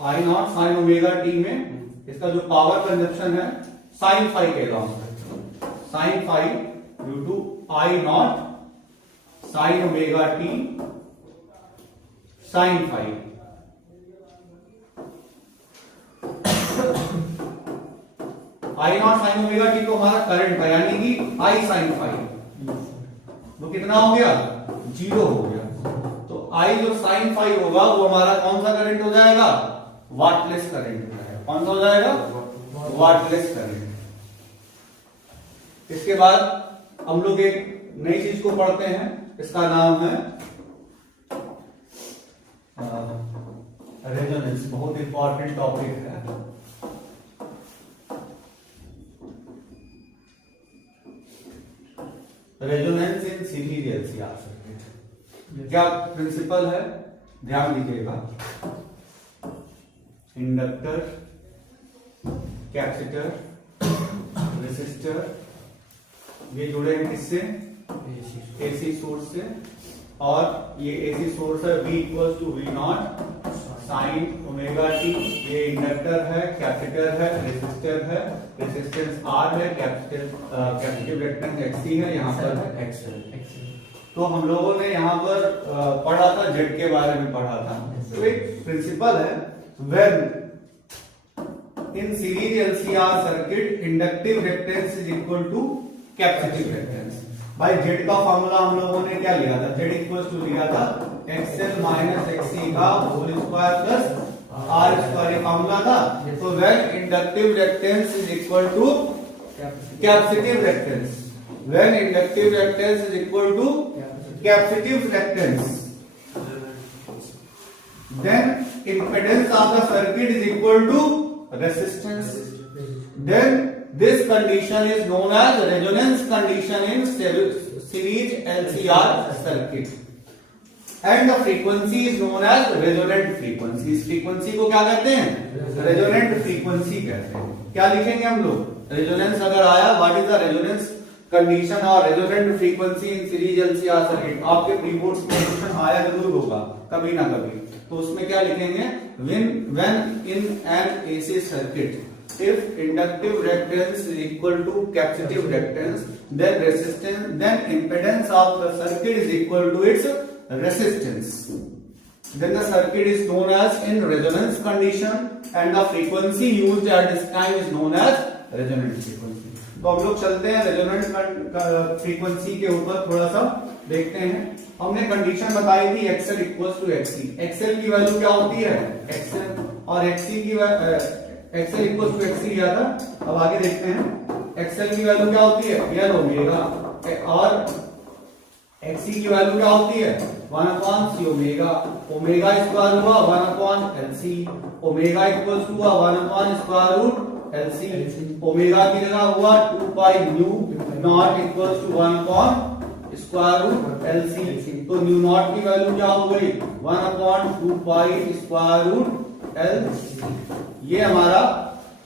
I not sine omega t में इसका जो पावर कंजप्शन है साइन फाई कह रहा हूं, sine phi due to I not sine omega t sine phi. I not sine omega t तो हमारा करंट था, यानी कि I साइन फाई, वो कितना हो गया? 0 हो गया। तो I जो साइन फाई होगा वो हमारा कौन सा करंट हो जाएगा? वाटलेस करंट हो जाएगा। कौन सा हो जाएगा? Wattless current. इसके बाद हम लोग एक नई चीज को पढ़ते हैं, इसका नाम है रेजोनेंस। बहुत इंपॉर्टेंट टॉपिक है। Resonance in series LCR circuit. क्या प्रिंसिपल है? ध्यान दीजिएगा। इंडक्टर, कैपेसिटर, रेसिस्टर, ये जुड़े हैं किससे? एसी सोर्स से। और ये एसी सोर्स है V equals to V not sine omega t. ये इंडक्टर है, कैपेसिटर है, रेसिस्टर है, रेसिस्टेंस R है, कैपेसिटिव रिएक्टेंस XC है, यहाँ पर है XL। तो हम लोगों ने यहाँ पर पढ़ा था, जेड के बारे में पढ़ा था। तो एक प्रिंसिपल है, when in series LCR circuit inductive reactance is equal to capacitive reactance. भाई जेड का फॉर्मूला हम लोगों ने क्या लिया था? जेड इक्वल टू लिया था XL माइनस XC का whole square plus R square, ये फॉर्मूला था। तो when inductive reactance is equal to capacitive reactance, when inductive reactance is equal to capacitive reactance, then impedance of the circuit is equal to resistance, then this condition is known as resonance condition in series LCR circuit, and the frequency is known as resonant frequency। इस frequency को क्या कहते हैं? resonant frequency कहते हैं। क्या लिखेंगे हम लोग? resonance अगर आया, what is the resonance condition और resonant frequency in series LCR circuit? आपके प्री बोर्ड्स में क्वेश्चन आया जरूर होगा कभी ना कभी। तो उसमें क्या लिखेंगे? when in an AC circuit if inductive reactance is equal to capacitive reactance, then resistance, then impedance of the circuit is equal to its resistance, then the circuit is known as in resonance condition and the frequency used at this time is known as resonant frequency। तो हम लोग चलते हैं resonant frequency के ऊपर थोड़ा सा देखते हैं। हमने कंडीशन बताई थी XL equals to XC। XL की वैल्यू क्या होती है? XL, और XC की XL इक्वल्स टू XC लिया था। अब आगे देखते हैं XL की वैल्यू क्या होती है? L ओमेगा, और XC की वैल्यू क्या होती है? 1/C omega. ओमेगा स्क्वायर हुआ 1/LC, ओमेगा इक्वल्स हुआ 1/स्क्वायर रूट LC, ओमेगा की जगह हुआ 2 pi nu not equals to 1/स्क्वायर रूट LC। तो न्यू नॉट की वैल्यू क्या हो गई? 1/2 पाई स्क्वायर रूट LC। ये हमारा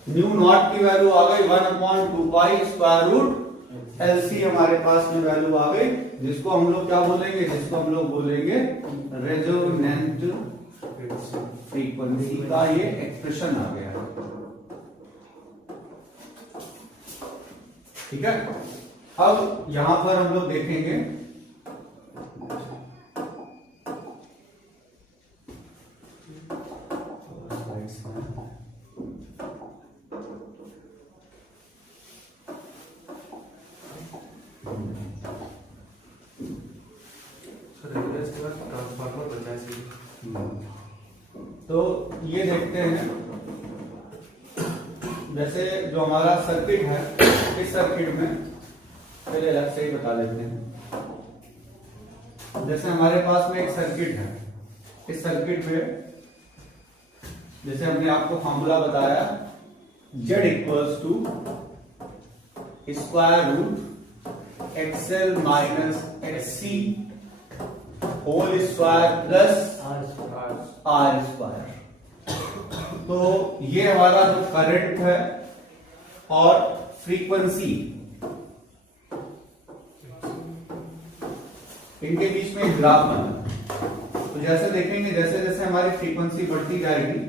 न्यू नॉट की वैल्यू आ गई 1/2 स्क्वायर रूट एलसी हमारे पास में वैल्यू आ गई, जिसको हम लोग क्या बोलेंगे, जिसको हम लोग बोलेंगे रेजोनेंट फ्रीक्वेंसी का ये एक्सप्रेशन आ गया। ठीक है, अब यहां पर हम लोग देखेंगे ट्रांसफार्मर बचा चाहिए। तो ये देखते हैं, जैसे जो हमारा सर्किट है, इस सर्किट में पहले अलग से ही बता देते हैं। जैसे हमारे पास में एक सर्किट है, इस सर्किट में जैसे हमने आपको फॉर्मूला बताया Z equals to square root XL minus XC whole square plus R square. तो ये हमारा जो करंट है और फ्रीक्वेंसी, इनके बीच में ग्राफ बना। तो जैसे देखेंगे, जैसे जैसे हमारी फ्रीक्वेंसी बढ़ती जाएगी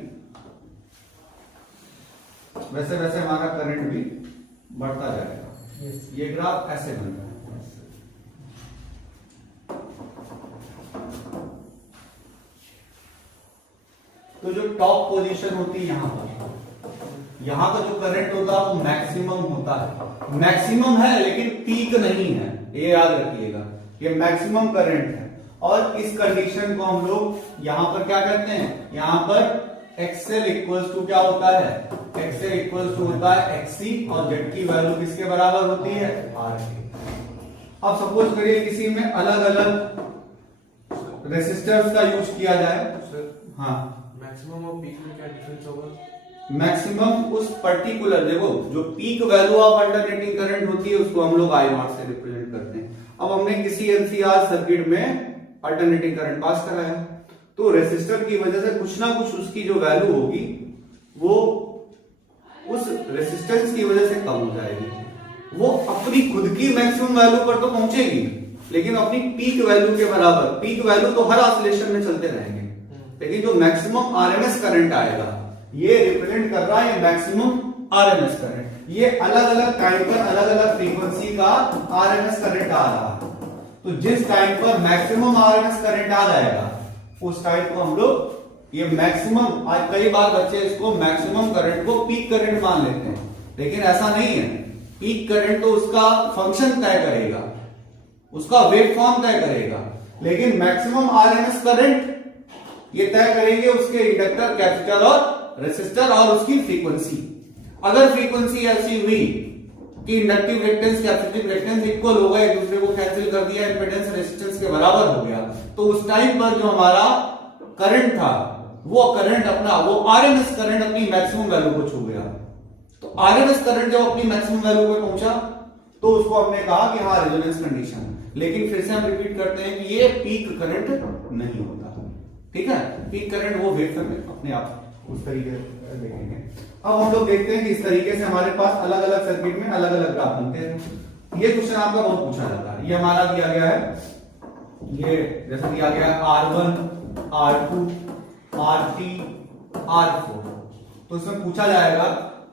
वैसे वैसे हमारा करंट भी बढ़ता जाएगा। ये ग्राफ ऐसे बनता है। तो जो टॉप पोजीशन होती है यहां पर, यहां का जो करंट होता है वो मैक्सिमम होता है। मैक्सिमम है लेकिन पीक नहीं है, ये याद रखिएगा, ये मैक्सिमम करंट है। और इस कंडीशन को हम लोग यहां पर क्या कहते हैं, यहां पर एक्सएल इक्वल्स टू क्या होता है, एक्सएल इक्वल्स टू होता है एक्ससी, और जेड की वैल्यू किसके बराबर होती है, आर के। अब सपोज करिए किसी में अलग अलग रेसिस्टर्स का यूज किया जाए। हाँ, मैक्सिमम और पीक में क्या डिफरेंस होगा? मैक्सिमम उस पर्टिकुलर, देखो जो peak value of alternating current होती है उसको हम लोग आई नॉट से रिप्रेजेंट करते हैं। अब हमने किसी एलसीआर सर्किट में अल्टरनेटिंग करंट पास कराया, तो रेसिस्टर की वजह से कुछ ना कुछ उसकी जो वैल्यू होगी वो उस रेसिस्टेंस की वजह से कम हो जाएगी। वो अपनी खुद की मैक्सिमम वैल्यू पर तो पहुंचेगी लेकिन अपनी पीक वैल्यू के बराबर। पीक वैल्यू तो हर ऑसिलेशन में चलते रहेंगे, लेकिन जो मैक्सिमम आरएमएस करंट आएगा ये रिप्रेजेंट कर रहा है मैक्सिमम आरएमएस करंट। ये अलग अलग टाइम पर अलग अलग फ्रीक्वेंसी का आरएमएस करंट आ रहा है। तो जिस टाइम पर मैक्सिमम आरएमएस करंट आ जाएगा उस टाइम को हम लोग ये मैक्सिमम, आज कई बार बच्चे इसको मैक्सिमम करंट को पीक करंट मान लेते हैं, लेकिन ऐसा नहीं है। पीक करंट तो उसका फंक्शन तय करेगा, उसका वेव फॉर्म तय करेगा, लेकिन मैक्सिमम आरएमएस करंट ये तय करेंगे उसके इंडक्टर, कैपेसिटर और रेसिस्टर और उसकी फ्रीक्वेंसी। अगर फ्रीक्वेंसी ऐसी हुई कि inductive reactance capacitive reactance equal हो गए, एक दूसरे को कैंसिल कर दिया, इंपेडेंस रेजिस्टेंस के बराबर हो गया, तो उस टाइम पर जो हमारा करंट था वो करंट अपना, वो आरएमएस करंट अपनी मैक्सिमम वैल्यू को छू गया। तो आरएमएस करंट जब अपनी मैक्सिमम वैल्यू पे पहुंचा तो उसको हमने कहा कि हाँ रेजोनेंस कंडीशन। लेकिन फिर से हम रिपीट करते हैं कि ये पीक करंट नहीं होता। ठीक है, पीक करंट वो वेव में अपने आप उस तरीके से देखेंगे। अब हम लोग देखते हैं कि इस तरीके से हमारे पास अलग अलग सर्किट में अलग अलग ग्राफ बनते हैं। ये क्वेश्चन आपका बहुत पूछा जाता है। ये हमारा दिया गया है, ये जैसा दिया गया है R1, R2, R3, R4। तो इसमें पूछा जाएगा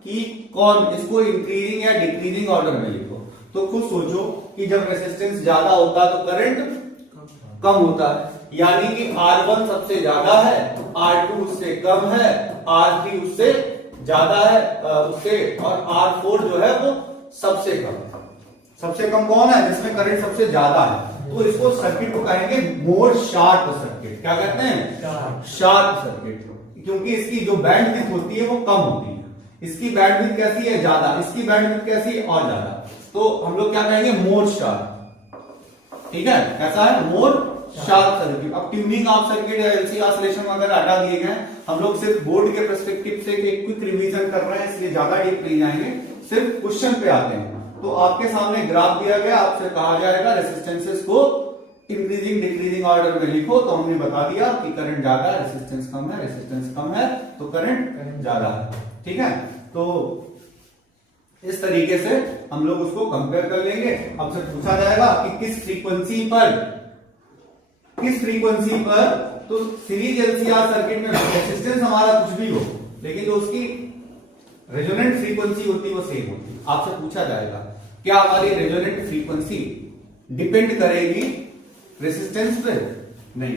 कि कौन, इसको इंक्रीजिंग या डिक्रीजिंग ऑर्डर में लिखो। तो खुद सोचो कि जब रेजिस्टेंस ज्यादा होता है तो करंट कम होता है, यानी कि R1 सबसे ज्यादा है, R2 उससे कम है, R3 उससे ज्यादा है उससे, और R4 जो है वो सबसे कम है। सबसे कम कौन है, जिसमें करंट सबसे ज्यादा है। तो इसको सर्किट को कहेंगे मोर शार्प सर्किट। क्या कहते हैं, शार्प सर्किट, क्योंकि इसकी जो बैंडविड्थ होती है वो कम होती है। इसकी बैंडविड्थ कैसी है, ज्यादा, इसकी बैंडविड्थ कैसी है, और ज्यादा। तो हम लोग क्या कहेंगे, मोर शार्प। ठीक है, कैसा है, मोर शार्प सर्किट। अब ट्यूनिंग ऑफ सर्किट या एलसी ऑसिलेशन वगैरह हटा दिए गए, हम लोग सिर्फ बोर्ड के पर्सपेक्टिव से एक क्विक रिवीजन कर रहे हैं, इसलिए ज्यादा डीप नहीं जाएंगे, सिर्फ क्वेश्चन पे आते हैं। तो आपके सामने ग्राफ दिया गया, आपसे कहा जाएगा रेसिस्टेंसेस को इंक्रीजिंग डिक्रीजिंग ऑर्डर में लिखो। तो हमने बता दिया कि करंट ज्यादा है, रेसिस्टेंस कम है, रेसिस्टेंस कम है तो करंट ज्यादा है। ठीक है, तो इस तरीके से हम लोग उसको कंपेयर कर लेंगे। अब से पूछा जाएगा कि किस फ्रीक्वेंसी पर, तो सीरीज एलसीआर सर्किट में रेजिस्टेंस हमारा कुछ भी हो, लेकिन जो उसकी रेजोनेंट फ्रीक्वेंसी होती है वो सेम होती है। आपसे पूछा जाएगा क्या हमारी रेजोनेंट फ्रीक्वेंसी डिपेंड करेगी रेजिस्टेंस पे? नहीं।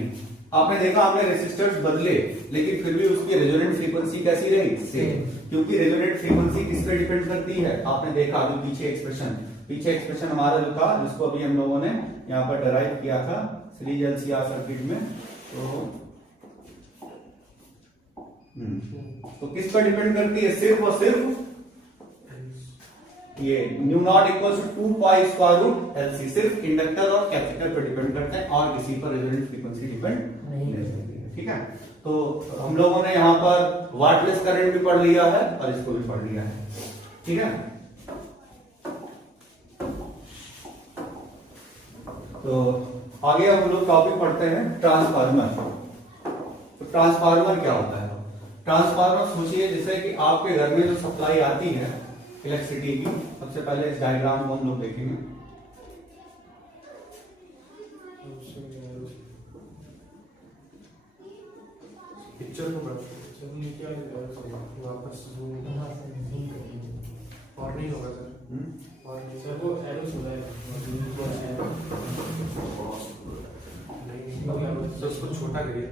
आपने देखा हमने रेजिस्टर्स बदले, लेकिन फिर भी उसकी रेजोनेंट फ्रीक्वेंसी कैसी रही? सेम। क्योंकि रेजोनेंट फ्रीक्वेंसी किस पे डिपेंड करती है? आपने देखा अभी पीछे एक्सप्रेशन हमारा जो था, जिसको अभी हम लोगों ने यहाँ पर डराइव किया था सीरीज एलसीआर सर्किट में, तो किस पर डिपेंड करती है? सिर्फ और सिर्फ ये nu naught equal to 2 pi square root LC, सिर्फ इंडक्टर और कैपेसिटर पर डिपेंड करते हैं और किसी पर रेजोनेंट फ्रीक्वेंसी डिपेंड नहीं करती है। ठीक है, तो हम लोगों ने यहाँ पर वाटलेस करंट भी पढ़ लिया है और इसको भी पढ़ लिया है। ठीक है, तो आगे हम लोग टॉपिक पढ़ते हैं ट्रांसफार्मर। तो ट्रांसफार्मर क्या होता है? ट्रांसफार्मर सोचिए जैसे कि आपके घर में जो सप्लाई आती है इलेक्ट्रिसिटी की, सबसे पहले इस डायग्राम को हम लोग देखेंगे। पिक्चर को वापस और नहीं होगा सर, और नहीं सर, वो एरोस हो जाएगा नहीं, तो उसको छोटा करिए।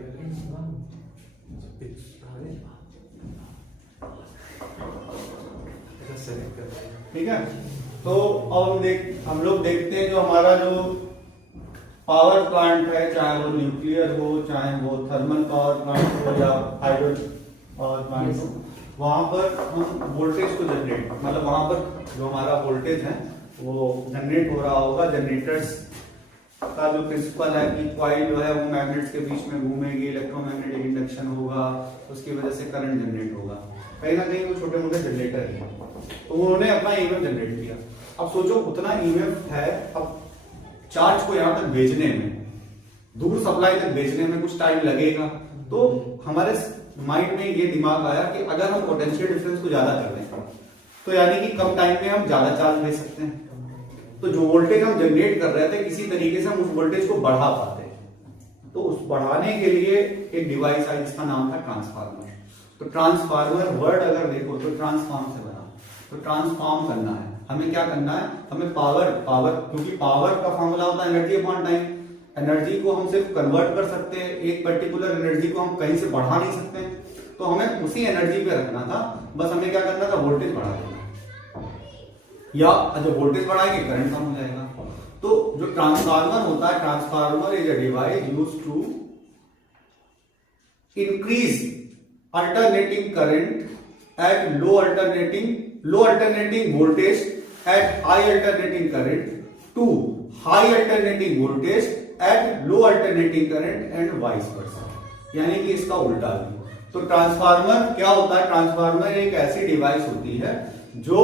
ठीक है, तो अब हम लोग देखते हैं जो हमारा जो पावर प्लांट है, चाहे वो न्यूक्लियर हो, चाहे वो थर्मल पावर प्लांट हो या हाइड्रो पावर प्लांट हो, वहां पर हम वोल्टेज को जनरेट, मतलब वहां पर जो हमारा वोल्टेज है वो जनरेट हो रहा होगा। जनरेटर्स का जो प्रिंसिपल है कि कॉइल जो है वो मैग्नेट्स के बीच में घूमेगी, इलेक्ट्रोमैग्नेटिक इंडक्शन होगा, उसकी वजह से करंट जनरेट होगा। कहीं ना कहीं वो छोटे मोटे जनरेटर है, तो उन्होंने अपना ईएमएफ जनरेट किया। अब सोचो उतना ईएमएफ है, अब चार्ज को यहां तक भेजने में, दूर सप्लाई तक भेजने में कुछ टाइम लगेगा। तो हमारे माइंड में ये दिमाग आया कि अगर हम पोटेंशियल डिफरेंस को ज्यादा कर दें तो यानी कि कम टाइम में हम ज्यादा चार्ज भेज सकते हैं। तो जो वोल्टेज हम जनरेट कर रहे थे किसी तरीके से हम उस वोल्टेज को बढ़ा पाते हैं। तो उस बढ़ाने के लिए एक डिवाइस है जिसका नाम था ट्रांसफार्मर। तो ट्रांसफार्मर वर्ड अगर देखो तो ट्रांसफॉर्म से बना, तो ट्रांसफॉर्म करना है हमें। क्या करना है हमें? पावर, क्योंकि पावर का फॉर्मूला होता है एनर्जी अपॉन टाइम। एनर्जी को हम सिर्फ कन्वर्ट कर सकते हैं, एक पर्टिकुलर एनर्जी को हम कहीं से बढ़ा नहीं सकते, तो हमें उसी एनर्जी पे रखना था। बस हमें क्या करना था? वोल्टेज बढ़ा देना, या जब वोल्टेज बढ़ाएंगे करंट कम हो जाएगा। तो जो ट्रांसफार्मर होता है, transformer is a device used to increase alternating current at low alternating voltage at high alternating current to high alternating voltage at low alternating current and vice versa, यानी कि इसका उल्टा भी। तो ट्रांसफार्मर क्या होता है? ट्रांसफार्मर एक ऐसी डिवाइस होती है जो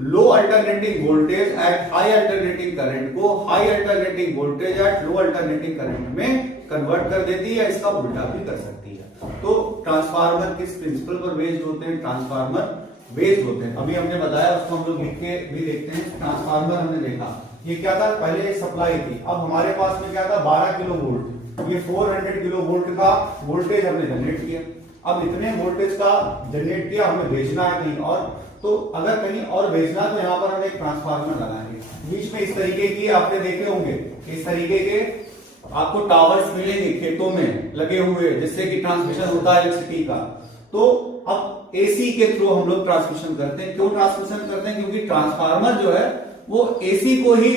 low alternating voltage at high alternating current को high alternating voltage at low alternating current में कन्वर्ट कर देती है, इसका उल्टा भी कर सकती है। तो ट्रांसफार्मर किस प्रिंसिपल पर बेस्ड होते हैं? ट्रांसफार्मर बेस्ड होते हैं। अभी हमने बताया, उसको हम लोग लिख के भी देखते हैं। ट्रांसफार्मर हमने देखा, ये क्या था? पहले एक सप्लाई थी, अब हमारे पास में क्या था? 12 किलो वोल्ट, ये 400 किलो वोल्ट का वोल्टेज हमने जनरेट किया। अब इतने वोल्टेज का जनरेट किया, हमें भेजना है कहीं और, तो अगर कहीं और भेजना तो यहाँ पर हम एक ट्रांसफार्मर लगाएंगे। बीच में इस तरीके की आपने देखे होंगे, इस तरीके के आपको टावर्स मिलेंगे खेतों में लगे हुए, जिससे कि ट्रांसमिशन होता है इलेक्ट्रिसिटी का। तो अब एसी के थ्रू हम लोग ट्रांसमिशन करते हैं। क्यों ट्रांसमिशन करते हैं? क्योंकि ट्रांसफार्मर जो है वो एसी को ही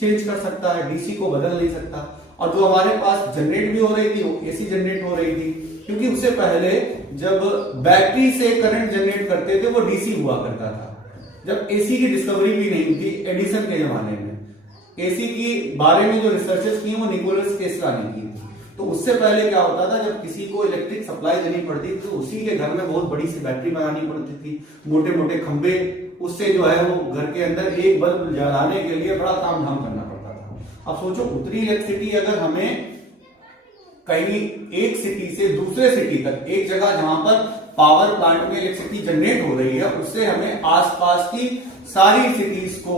चेंज कर सकता है, डीसी को बदल नहीं सकता। और जो हमारे पास जनरेट भी हो रही थी वो एसी जनरेट हो रही थी, क्योंकि उससे पहले जब बैटरी से करंट जनरेट करते थे वो डीसी हुआ करता था। जब एसी की डिस्कवरी भी नहीं थी एडिसन के जमाने में, एसी की बारे में जो रिसर्चेस की वो निकोलस टेस्ला ने की थी। तो उससे पहले क्या होता था, जब किसी को इलेक्ट्रिक सप्लाई देनी पड़ती थी तो उसी के घर में बहुत बड़ी सी बैटरी बनानी पड़ती थी, मोटे मोटे खंबे, उससे जो है वो घर के अंदर एक बल्ब जलाने के लिए बड़ा काम धाम करना पड़ता था। अब सोचो उतनी इलेक्ट्रिसिटी अगर हमें कहीं एक सिटी से दूसरे सिटी तक, एक जगह जहां पर पावर प्लांट में इलेक्ट्रिसिटी जनरेट हो रही है उससे हमें आसपास की सारी सिटीज को,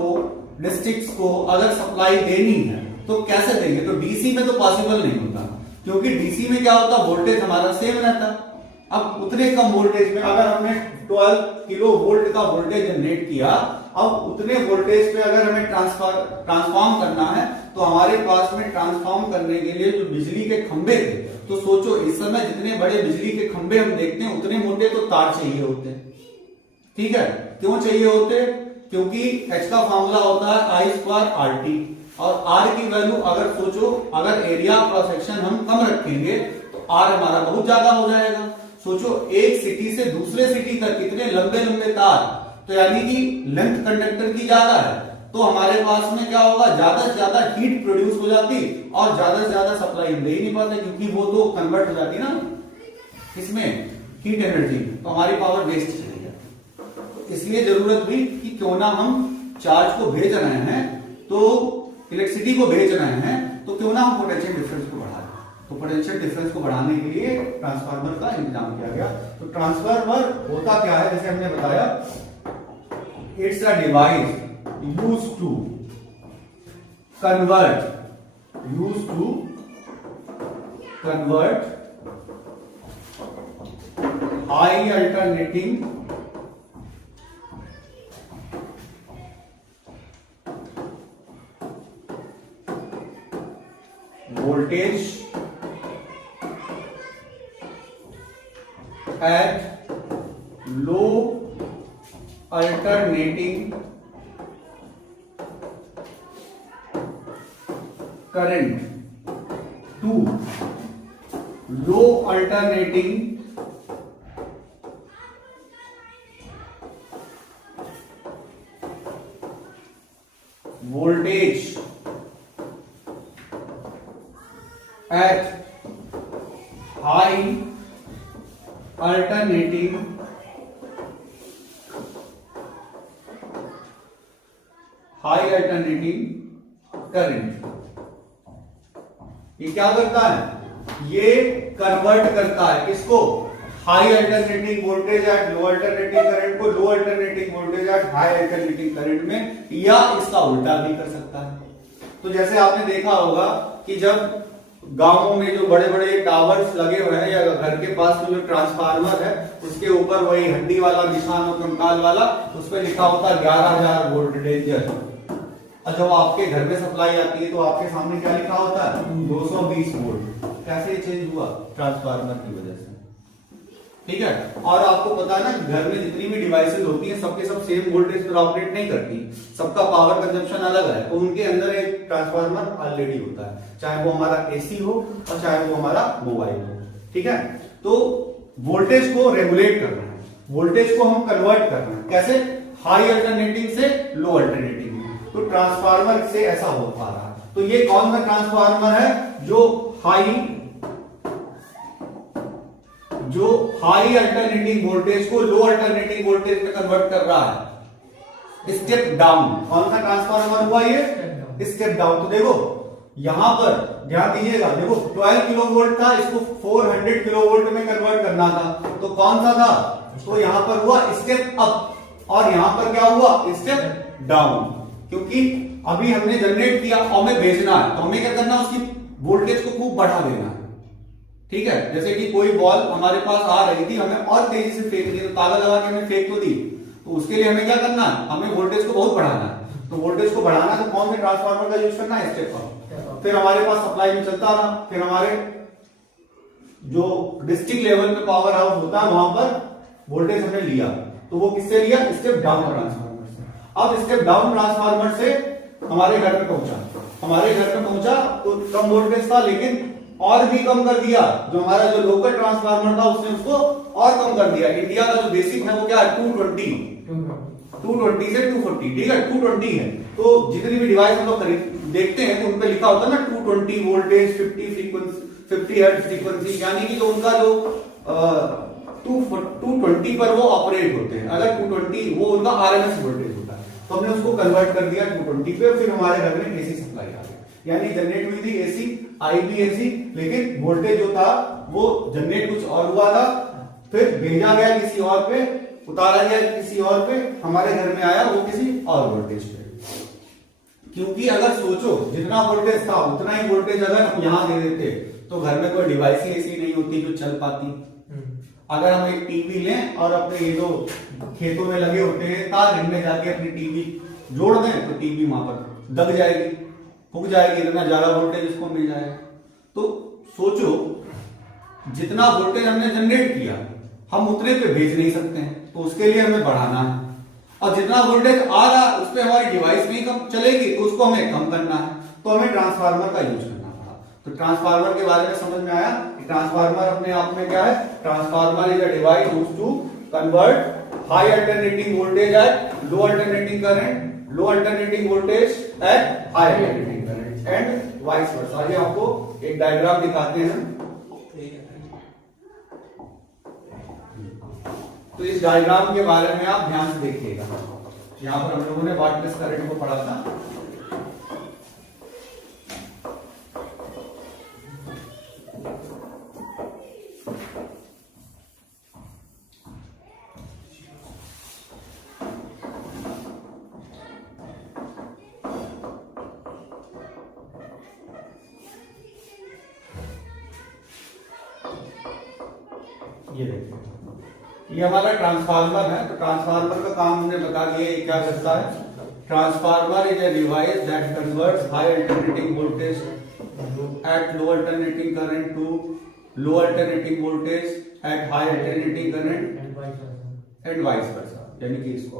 डिस्ट्रिक्ट्स को अगर सप्लाई देनी है तो कैसे देंगे? तो डीसी में तो पॉसिबल नहीं होता, क्योंकि डीसी में क्या होता, वोल्टेज हमारा सेम रहता। अब उतने कम वोल्टेज में अगर हमने 12 किलो वोल्ट का वोल्टेज जनरेट किया, अब उतने वोल्टेज पे अगर हमें ट्रांसफॉर्म करना है तो हमारे पास में ट्रांसफॉर्म करने के लिए जो बिजली के खंभे थे, तो सोचो इस समय जितने बड़े बिजली के खंभे हम देखते हैं उतने मोटे तो तार चाहिए होते हैं। ठीक है, क्यों चाहिए होते? क्योंकि H का फॉर्मूला होता है I²RT, और R की वैल्यू अगर सोचो, अगर एरिया क्रॉस सेक्शन हम कम रखेंगे तो R हमारा बहुत ज्यादा हो जाएगा। सोचो एक सिटी से दूसरे सिटी तक कितने लंबे लंबे तार, तो यानी कि लेंथ कंडक्टर की ज्यादा है, तो हमारे पास में क्या होगा, ज्यादा से ज्यादा हीट प्रोड्यूस हो जाती और ज्यादा से ज्यादा सप्लाई हम दे ही नहीं पाते, क्योंकि वो तो कन्वर्ट हो जाती ना इसमें हीट एनर्जी, तो हमारी पावर वेस्ट चली जाती। इसलिए जरूरत हुई कि क्यों ना हम चार्ज को भेज रहे हैं, तो इलेक्ट्रिसिटी को भेज रहे हैं, तो क्यों ना हम पोटेंशियल डिफरेंस को बढ़ा दें। तो पोटेंशियल डिफरेंस को बढ़ाने के लिए ट्रांसफार्मर का इंतजाम किया गया। तो ट्रांसफार्मर होता क्या है, जैसे हमने बताया, it's a device used to convert high alternating voltage at low alternating current to low alternating voltage at high alternating current। ये क्या करता है, ये कन्वर्ट करता है किसको, high alternating voltage at low alternating current को low alternating voltage at high alternating current में, या इसका उल्टा भी कर सकता है। तो जैसे आपने देखा होगा कि जब गांवों में जो बड़े बड़े टावर्स लगे हुए हैं या घर के पास में जो ट्रांसफार्मर है उसके ऊपर वही हड्डी वाला निशान और कंकाल वाला, उस पर लिखा होता है 11,000 वोल्ट डेंजर, और जब आपके घर में सप्लाई आती है तो आपके सामने क्या लिखा होता है, 220 वोल्ट। कैसे चेंज हुआ, ट्रांसफार्मर की वजह से। ठीक है, और आपको पता है ना, घर में जितनी भी डिवाइसेस होती हैं सबके सब सेम वोल्टेज पर ऑपरेट नहीं करती, सबका पावर कंजम्पशन अलग है, तो उनके अंदर एक ट्रांसफार्मर ऑलरेडी होता है, चाहे वो हमारा एसी हो और चाहे वो हमारा मोबाइल हो। ठीक है, तो वोल्टेज को रेगुलेट करना है, वोल्टेज को हम कन्वर्ट करना है, कैसे, हाई अल्टरनेटिंग से लो अल्टरनेटिंग में। तो ट्रांसफार्मर से ऐसा हो पा रहा है। तो ये कौन सा ट्रांसफार्मर है जो हाई अल्टरनेटिंग वोल्टेज को लो अल्टरनेटिंग वोल्टेज में कन्वर्ट कर रहा है, स्टेप डाउन। कौन सा ट्रांसफार्मर हुआ ये, स्टेप डाउन। तो देखो यहां पर ध्यान दीजिएगा, देखो 12 किलो वोल्ट था, इसको 400 किलो वोल्ट में कन्वर्ट करना था, तो कौन सा था, तो यहां पर हुआ स्टेप अप, और यहां पर क्या हुआ, स्टेप डाउन। क्योंकि अभी हमने जनरेट किया और हमें भेजना है, तो हमें क्या करना, उसकी वोल्टेज को खूब बढ़ा देना है। ठीक है, जैसे कि कोई बॉल हमारे पास आ रही थी, हमें और तेजी से फेंकनी, तो ताला लगा के हमें फेंक तो दी, तो उसके लिए हमें क्या करना है, हमें वोल्टेज को बहुत बढ़ाना है। तो वोल्टेज को बढ़ाना तो कौन से ट्रांसफार्मर का यूज करना है, स्टेप अप। फिर हमारे पास सप्लाई में चलता रहा, फिर हमारे जो डिस्ट्रिक्ट लेवल पे पावर हाउस होता है वहां पर वोल्टेज हमने लिया, तो वो किससे लिया, स्टेप डाउन ट्रांसफार्मर से। अब स्टेप डाउन ट्रांसफार्मर से हमारे घर में पहुंचा, तो कम वोल्टेज था, लेकिन और भी कम कर दिया, जो हमारा जो लोकल ट्रांसफार्मर था उसने उसको और कम कर दिया। इंडिया का जो बेसिक है वो क्या है, 220 से 240। ठीक है, 220 है। तो जितनी भी डिवाइस हम लोग देखते हैं तो उनपे लिखा होता है ना 220 वोल्टेज, 50 हर्ट्ज फ्रीक्वेंसी, यानी कि जो उनका जो 220 पर वो ऑपरेट होते हैं। अगर 220 वो उनका आरएमएस वोल्टेज होता है, तो हमने उसको कन्वर्ट कर दिया 220 पे, फिर हमारे घर में एसी सप्लाई आ गई, यानी जनरेट हुई थी एसी, आई भी एसी, लेकिन वोल्टेज जो था वो जनरेट कुछ और हुआ था, फिर भेजा गया किसी और पे, उतारा गया किसी और पे, हमारे घर में आया वो किसी और वोल्टेज पे। क्योंकि अगर सोचो जितना वोल्टेज था उतना ही वोल्टेज अगर हम यहाँ दे देते तो घर में कोई डिवाइस ही ऐसी नहीं होती जो चल पाती। अगर हम एक टीवी लें और अपने ये जो खेतों में लगे होते हैं तार, इनमें जाके अपनी टीवी जोड़ दें तो टीवी वहां पर दब जाएगी, फूक जाएगी, इतना ज्यादा वोल्टेज उसको मिल जाएगा। तो सोचो जितना वोल्टेज हमने जनरेट किया हम उतने पे भेज नहीं सकते हैं, तो उसके लिए हमें बढ़ाना है। और जितना वोल्टेज आ रहा उस पर हमारी डिवाइस नहीं कम चलेगी तो उसको हमें कम करना है, तो हमें ट्रांसफार्मर का यूज करना पड़ा। तो ट्रांसफार्मर के बारे में समझ में आया कि ट्रांसफार्मर अपने आप में क्या है। Transformer is a device used to convert high alternating voltage at low alternating current, low alternating voltage at high alternating current and vice versa. आइए आपको एक डायग्राम दिखाते हैं। तो इस डायग्राम के बारे में आप ध्यान से देखिएगा। यहां पर हम लोगों ने वाटलेस करंट को पढ़ा था। ये देखिए ये हमारा ट्रांसफार्मर है। तो ट्रांसफार्मर का काम हमने बता दिया ये क्या करता है। Transformer is a device that converts high alternating voltage at low alternating current to low alternating voltage at high alternating current and vice versa, यानी कि इसको।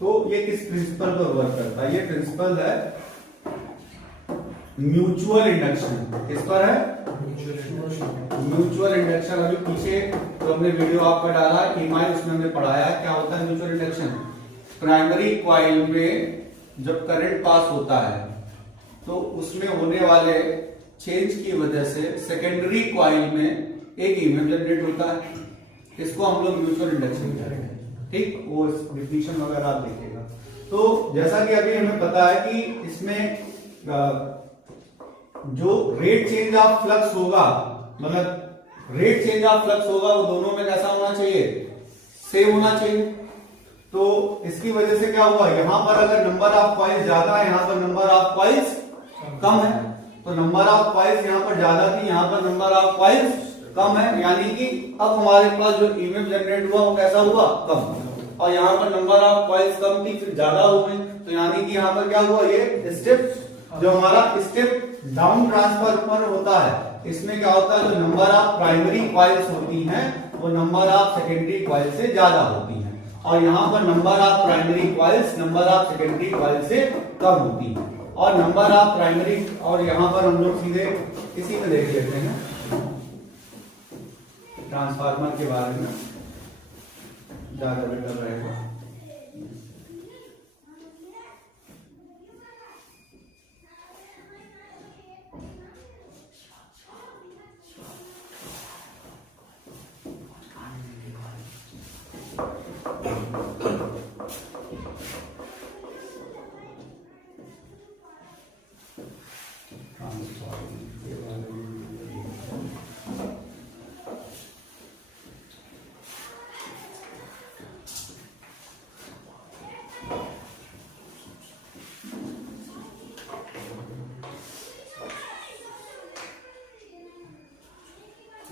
तो ये किस प्रिंसिपल पर वर्क करता है। ये प्रिंसिपल है म्यूचुअल इंडक्शन। किस पर है? Mutual induction. अभी पीछे तो हमने वीडियो आपका डाला ईएमआई, उसमें हमने पढ़ाया क्या होता है म्यूचुअल इंडक्शन। प्राइमरी कॉइल में जब करंट पास होता है तो उसमें होने वाले चेंज की वजह से सेकेंडरी कॉइल में एक ईएमएफ जनरेट होता है। इसको हम लोग म्यूचुअल इंडक्शन कह रहे हैं। ठीक, वो डिफिनेशन वगैरह आप देखिएगा। तो जैसा कि अभी हमें पता है कि इसमें जो रेट चेंज ऑफ फ्लक्स होगा, मतलब रेट चेंज ऑफ फ्लक्स होगा, वो दोनों में कैसा होना चाहिए? सेम होना चाहिए। तो इसकी वजह से क्या हुआ, यहां पर अगर नंबर ऑफ कॉइल्स ज्यादा है, यहां पर नंबर ऑफ कॉइल्स कम है। तो नंबर ऑफ कॉइल्स यहां पर ज्यादा थी, यहां पर नंबर ऑफ कॉइल्स कम है, यानी कि अब हमारे पास जो ईएमएफ जनरेट हुआ वो कैसा हुआ? कम। और यहां पर नंबर ऑफ कॉइल्स कम थी फिर ज्यादा हो गई, तो यानी कि यहां पर क्या हुआ, ये स्टेप जो हमारा स्टेप डाउन ट्रांसफार्मर होता है, इसमें क्या होता है, जो नंबर ऑफ प्राइमरी कॉइल्स होती हैं वो नंबर ऑफ सेकेंडरी कॉइल से ज्यादा होती हैं, और यहाँ पर number of primary coils number of secondary coil से कम होती हैं। और नंबर ऑफ प्राइमरी, और यहाँ पर हम लोग सीधे इसी में देख लेते हैं ट्रांसफार्मर के बारे में, ज्यादा बेटर रहेगा।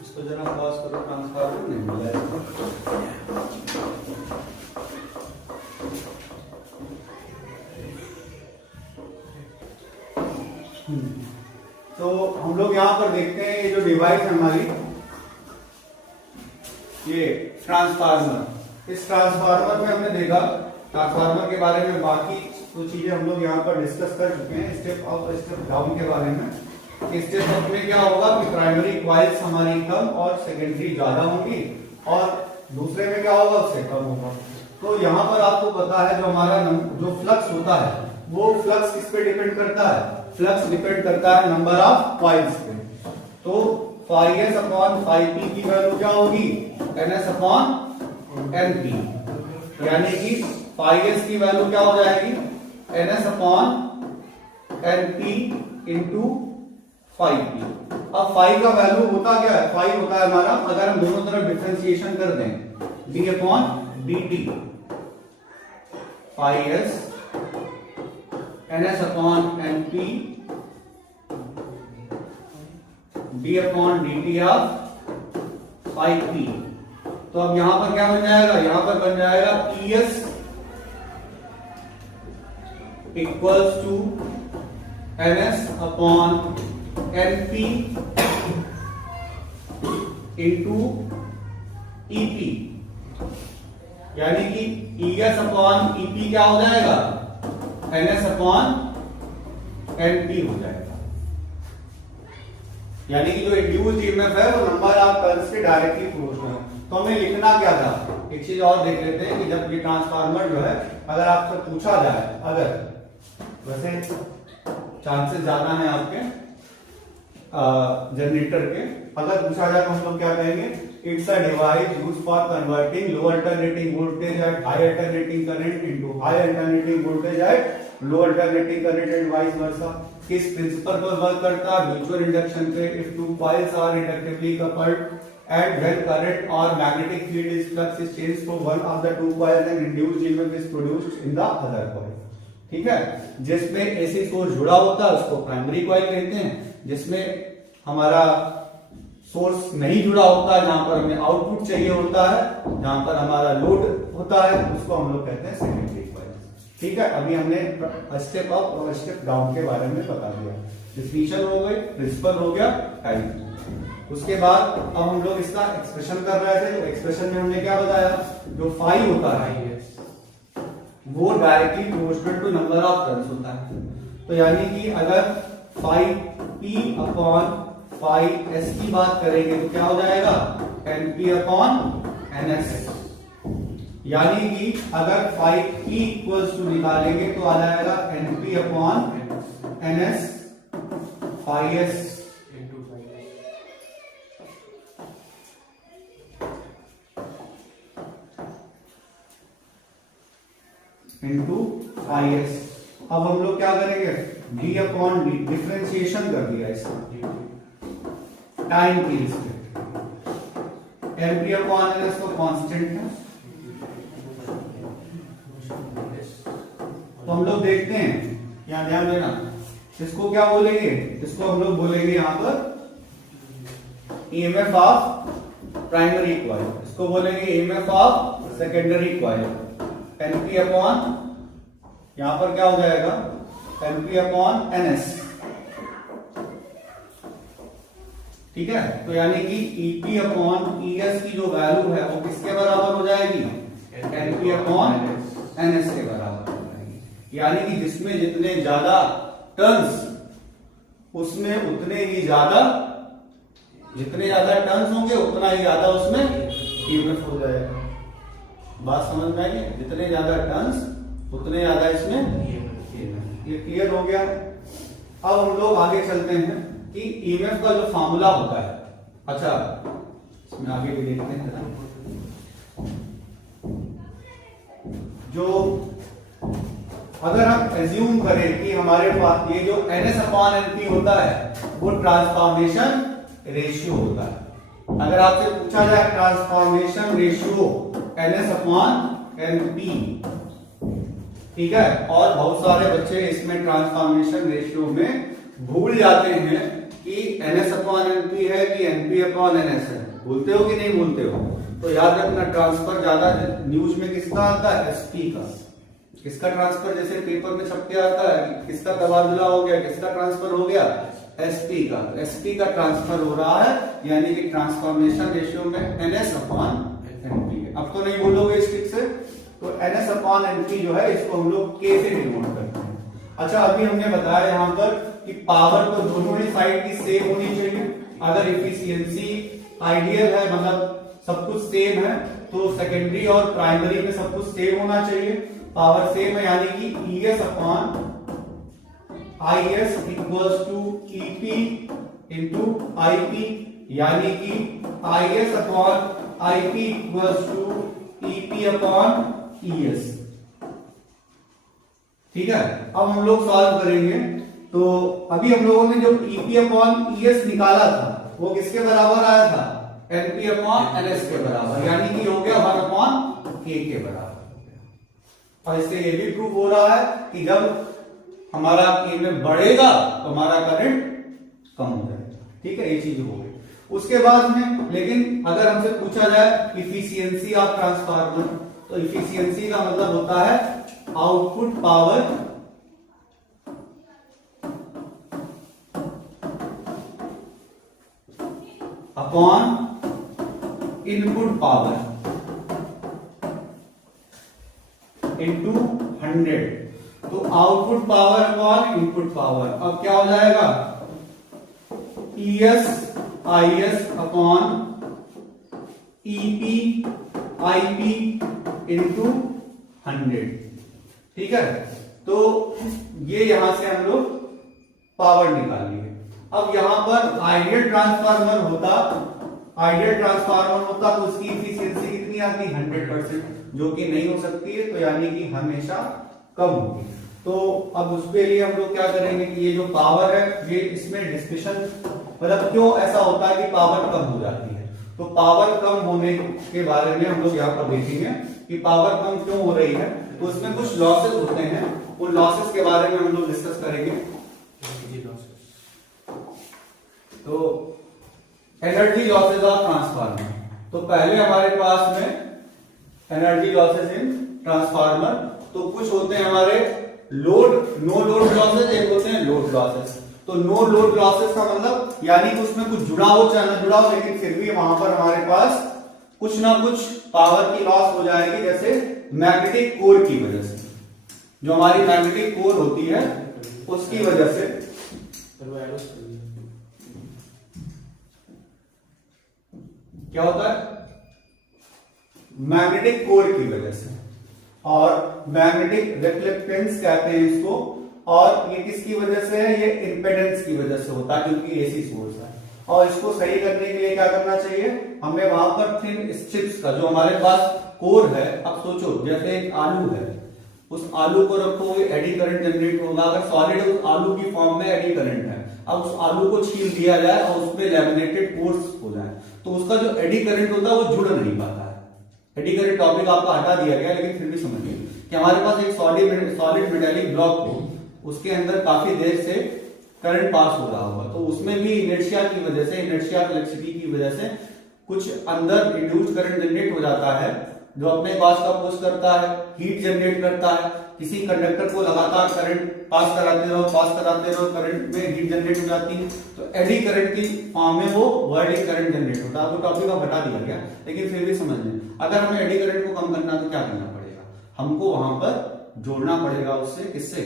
इसको जरा पॉज करो, ट्रांसफार्मर नहीं मिला इसको। तो हम लोग यहाँ पर देखते हैं ये जो डिवाइस है हमारी, ये ट्रांसफार्मर। इस ट्रांसफार्मर में हमने देखा, ट्रांसफार्मर के बारे में बाकी तो चीजें हम लोग यहाँ पर डिस्कस कर चुके हैं, स्टेप अप स्टेप डाउन के बारे में। स्टेप अप में क्या होगा कि प्राइमरी कॉइल्स हमारी कम और सेकेंडरी ज्यादा होंगी, और दूसरे में क्या होगा, उससे कम होगा। तो यहाँ पर आपको पता है जो हमारा जो फ्लक्स होता है वो फ्लक्स किस पे डिपेंड करता है? फ्लक्स डिपेंड करता है नंबर ऑफ कॉइल्स पे। तो फाई अपॉन फाई पी की वैल्यू क्या होगी? NS अपॉन NP, यानी कि फाई एस की वैल्यू क्या हो जाएगी? NS upon NP into phi P. अब फाई का वैल्यू होता क्या है, फाई होता है हमारा, अगर हम दोनों तरफ डिफरेंशिएशन कर दें, d upon d t phi S N S upon N P d upon d t of phi P. तो अब यहां पर क्या बन जाएगा, यहां पर बन जाएगा P S equals to N S upon N P into EP, यानी कि ईएस अपॉन ईपी क्या हो जाएगा, एनएस अपॉन एनपी हो जाएगा। यानी कि जो इंड्यूस्ड ईएमएफ है वो नंबर ऑफ टर्न्स के डायरेक्टली प्रोपोर्शनल है। तो हमें लिखना क्या था, एक चीज और देख लेते हैं कि जब ये ट्रांसफार्मर जो है अगर आपसे पूछा जाए, अगर वैसे चांसेस ज्यादा है आपके जनरेटर के, अगर पूछा जाए तो हम लोग क्या कहेंगे, it's a device used for converting low alternating voltage at high alternating current into high alternating voltage at low alternating current and vice versa. किस प्रिंसिपल पर वर्क करता है, म्यूचुअल इंडक्शन पे। If two coils are inductively coupled and when current or magnetic field is flux is changed from one of the two coils and induced EMF is produced in the other coil। ठीक है, जिसमें AC source जुड़ा होता है उसको primary coil कहते हैं, जिसमें हमारा सोर्स नहीं जुड़ा होता है, जहां पर हमें आउटपुट चाहिए होता है, जहां पर हमारा लोड होता है, उसको हम लोग कहते हैं सेकेंडरी कॉइल। ठीक है, अभी हमने स्टेप अप और स्टेप डाउन के बारे में बता दिया, डिफिनिशन हो गई, प्रिंसिपल हो गया, टाइम। उसके बाद अब हम लोग इसका एक्सप्रेशन कर रहे थे, तो एक्सप्रेशन में हमने क्या बताया, जो फाई होता है वो directly proportional to number of turns होता है। तो यानी कि अगर phi P upon phi S की बात करेंगे तो क्या हो जाएगा, N P upon N S. यानी कि अगर फाई पी इक्वल्स टू निकालेंगे तो आ जाएगा N P upon N S phi S into phi S. अब हम लोग क्या करेंगे, डी अपॉन डी, डिफरेंशिएशन कर दिया इसका टाइम की respect, N P upon N S तो कांस्टेंट है। तो हम लोग देखते हैं, यहां ध्यान देना, इसको क्या बोलेंगे, इसको हम लोग बोलेंगे यहां पर ईएमएफ ऑफ प्राइमरी कॉइल, इसको बोलेंगे EMF of secondary coil. NP upon, यहां पर क्या हो जाएगा, एनपी अपॉन एनएस। ठीक है, तो यानी कि ईपी अपॉन ईएस की जो वैल्यू है वो किसके बराबर हो जाएगी, एनपी अपॉन एनएस के बराबर हो जाएगी। यानी कि जिसमें जितने ज्यादा टर्न्स उसमें उतने ही ज्यादा, जितने ज्यादा टर्न्स होंगे उतना ही ज्यादा उसमें ईएमएफ हो जाएगा। बात समझ में आई, जितने ज्यादा टर्न्स उतने ज्यादा इसमें। ये क्लियर हो गया। अब हम लोग आगे चलते हैं कि ईएमएफ का जो फार्मूला होता है, अच्छा इसमें आगे भी देखते हैं जो, अगर हम एज्यूम करें कि हमारे पास ये जो NS अपॉन NP होता है वो ट्रांसफॉर्मेशन रेशियो होता है। अगर आपसे पूछा जाए transformation ratio NS upon NP, ठीक है, और बहुत सारे बच्चे इसमें ट्रांसफॉर्मेशन रेशियो में भूल जाते हैं कि NS अपॉन NP है कि NP अपॉन NS है। भूलते हो कि नहीं भूलते हो? तो याद रखना, ट्रांसफर ज्यादा न्यूज में किसका आता है, SP का। किसका ट्रांसफर, जैसे पेपर में छप के आता है किसका तबादला हो गया, किसका ट्रांसफर हो गया, SP का। SP का ट्रांसफर हो रहा है, यानी कि ट्रांसफॉर्मेशन रेशियो में NS अपॉन NP है। अब तो नहीं भूलोगे इस ट्रिक से। तो NS अपॉन NP जो है इसको हम लोग K से डिनोट करते हैं। अच्छा, अभी हमने बताया यहाँ पर कि पावर तो दोनों ही साइड की सेम होनी चाहिए। अगर एफिशिएंसी आइडियल है, मतलब सब कुछ सेम है, तो सेकेंडरी और प्राइमरी में सब कुछ सेम होना चाहिए, पावर सेम है। यानी कि ES upon IS equals to EP into IP, यानी कि IS upon IP equals to EP upon ES। ठीक है, अब हम लोग सॉल्व करेंगे तो अभी हम लोगों ने जो ईपी अपॉन ईएस निकाला था वो किसके बराबर आया था, एनपी अपॉन एनएस के बराबर, यानी कि हो गया 1 अपॉन के बराबर हो गया। और इससे ये भी प्रूव हो रहा है कि जब हमारा ईएमएफ बढ़ेगा तो हमारा करंट कम हो जाएगा। ठीक है, ये चीज हो गई। उसके बाद में लेकिन अगर हमसे पूछा जाए इफिशियंसी ऑफ ट्रांसफार्मर, तो इफिशियंसी का मतलब होता है output power upon input power into 100। तो output power upon input power, अब क्या हो जाएगा, ES IS upon EP IP into 100। ठीक है, तो ये यहां से हम लोग पावर निकाल लिए। अब यहां पर आइडियल ट्रांसफार्मर होता तो उसकी इफिशियंसी कितनी आती, 100%, जो कि नहीं हो सकती है, तो यानी कि हमेशा कम होगी। तो अब उसके लिए हम लोग क्या करेंगे कि ये जो पावर है, ये इसमें डिस्कशन, मतलब क्यों ऐसा होता है कि पावर कम हो जाती है। तो पावर कम होने के बारे में हम लोग यहाँ पर देखेंगे कि पावर कम क्यों हो रही है। तो उसमें कुछ लॉसेस होते हैं, उन लॉसेस के बारे में हम लोग डिस्कस करेंगे। तो एनर्जी लॉसेस ऑफ ट्रांसफार्मर, तो पहले हमारे पास में एनर्जी लॉसेस इन ट्रांसफार्मर, तो कुछ होते हैं हमारे लोड, नो लोड लॉसेस, एक होते हैं लोड लॉसेस। तो नो लोड लॉसेस का मतलब यानी कि उसमें कुछ जुड़ा हो चाहे ना जुड़ा हो, लेकिन फिर भी वहां पर हमारे पास कुछ ना कुछ पावर की लॉस हो जाएगी, जैसे मैग्नेटिक कोर की वजह से, जो हमारी मैग्नेटिक कोर होती है उसकी वजह से क्या होता है, मैग्नेटिक कोर की वजह से, और मैग्नेटिक रिफ्लेक्टेंस कहते हैं इसको। और ये किसकी वजह से है, ये इंपेडेंस की वजह से होता है, क्योंकि एसी सोर्स है। और इसको सही करने के लिए क्या करना चाहिए, हमें वहां पर थिन स्ट्रिप्स का, जो हमारे पास कोर है, अब सोचो जैसे एक आलू है, उस आलू को रखोगे एडी करंट जनरेट होगा। अगर सॉलिड उस आलू की फॉर्म में एडी करंट है, अब उस आलू को छील दिया जाए और उसमें लैमिनेटेड पोर्स हो जाए, तो उसका जो एडी करंट होता है वो जुड़ नहीं पाता है। एडी करंट टॉपिक आपको हटा दिया गया, लेकिन फिर भी समझिए कि हमारे पास एक सॉलिड मेटेलिक ब्लॉक हो, उसके अंदर काफी देर से करंट पास हो रहा होगा, तो उसमें भी इनर्शिया की वजह से, इनर्शिया वेलोसिटी की वजह से कुछ अंदर इंड्यूस्ड करंट जनरेट हो जाता है, जो अपने पास का पुश करता है, हीट जनरेट करता है। किसी कंडक्टर को लगातार करंट पास कराते रहो, करंट में हीट जनरेट हो जाती है, तो एडी करंट की फॉर्म में वो वायरलिंग करंट जनरेट होता है। वो टॉपिक अब हटा दिया गया, लेकिन फिर भी समझ लें, अगर हमें एडी करंट को कम करना तो क्या करना पड़ेगा, हमको वहां पर जोड़ना पड़ेगा उससे, किससे,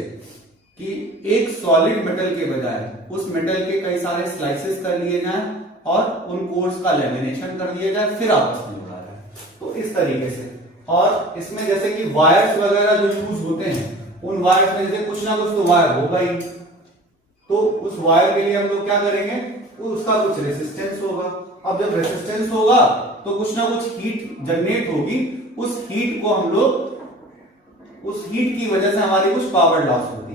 कि एक सॉलिड मेटल के बजाय उस मेटल के कई सारे स्लाइसेस कर लिए जाएं और उन कोर्स का लेमिनेशन कर दिया जाए, फिर आपस में जोड़ा जाए। तो इस तरीके से, और इसमें जैसे कि वायर्स वगैरह जो यूज होते हैं, उन वायर्स में जैसे कुछ ना कुछ तो वायर होगा ही, तो उस वायर के लिए हम लोग क्या करेंगे, उसका कुछ रेसिस्टेंस होगा। अब जब रेसिस्टेंस होगा तो कुछ ना कुछ हीट जनरेट होगी, उस हीट को हम लोग, उस हीट की वजह से हमारी कुछ पावर लॉस होती है।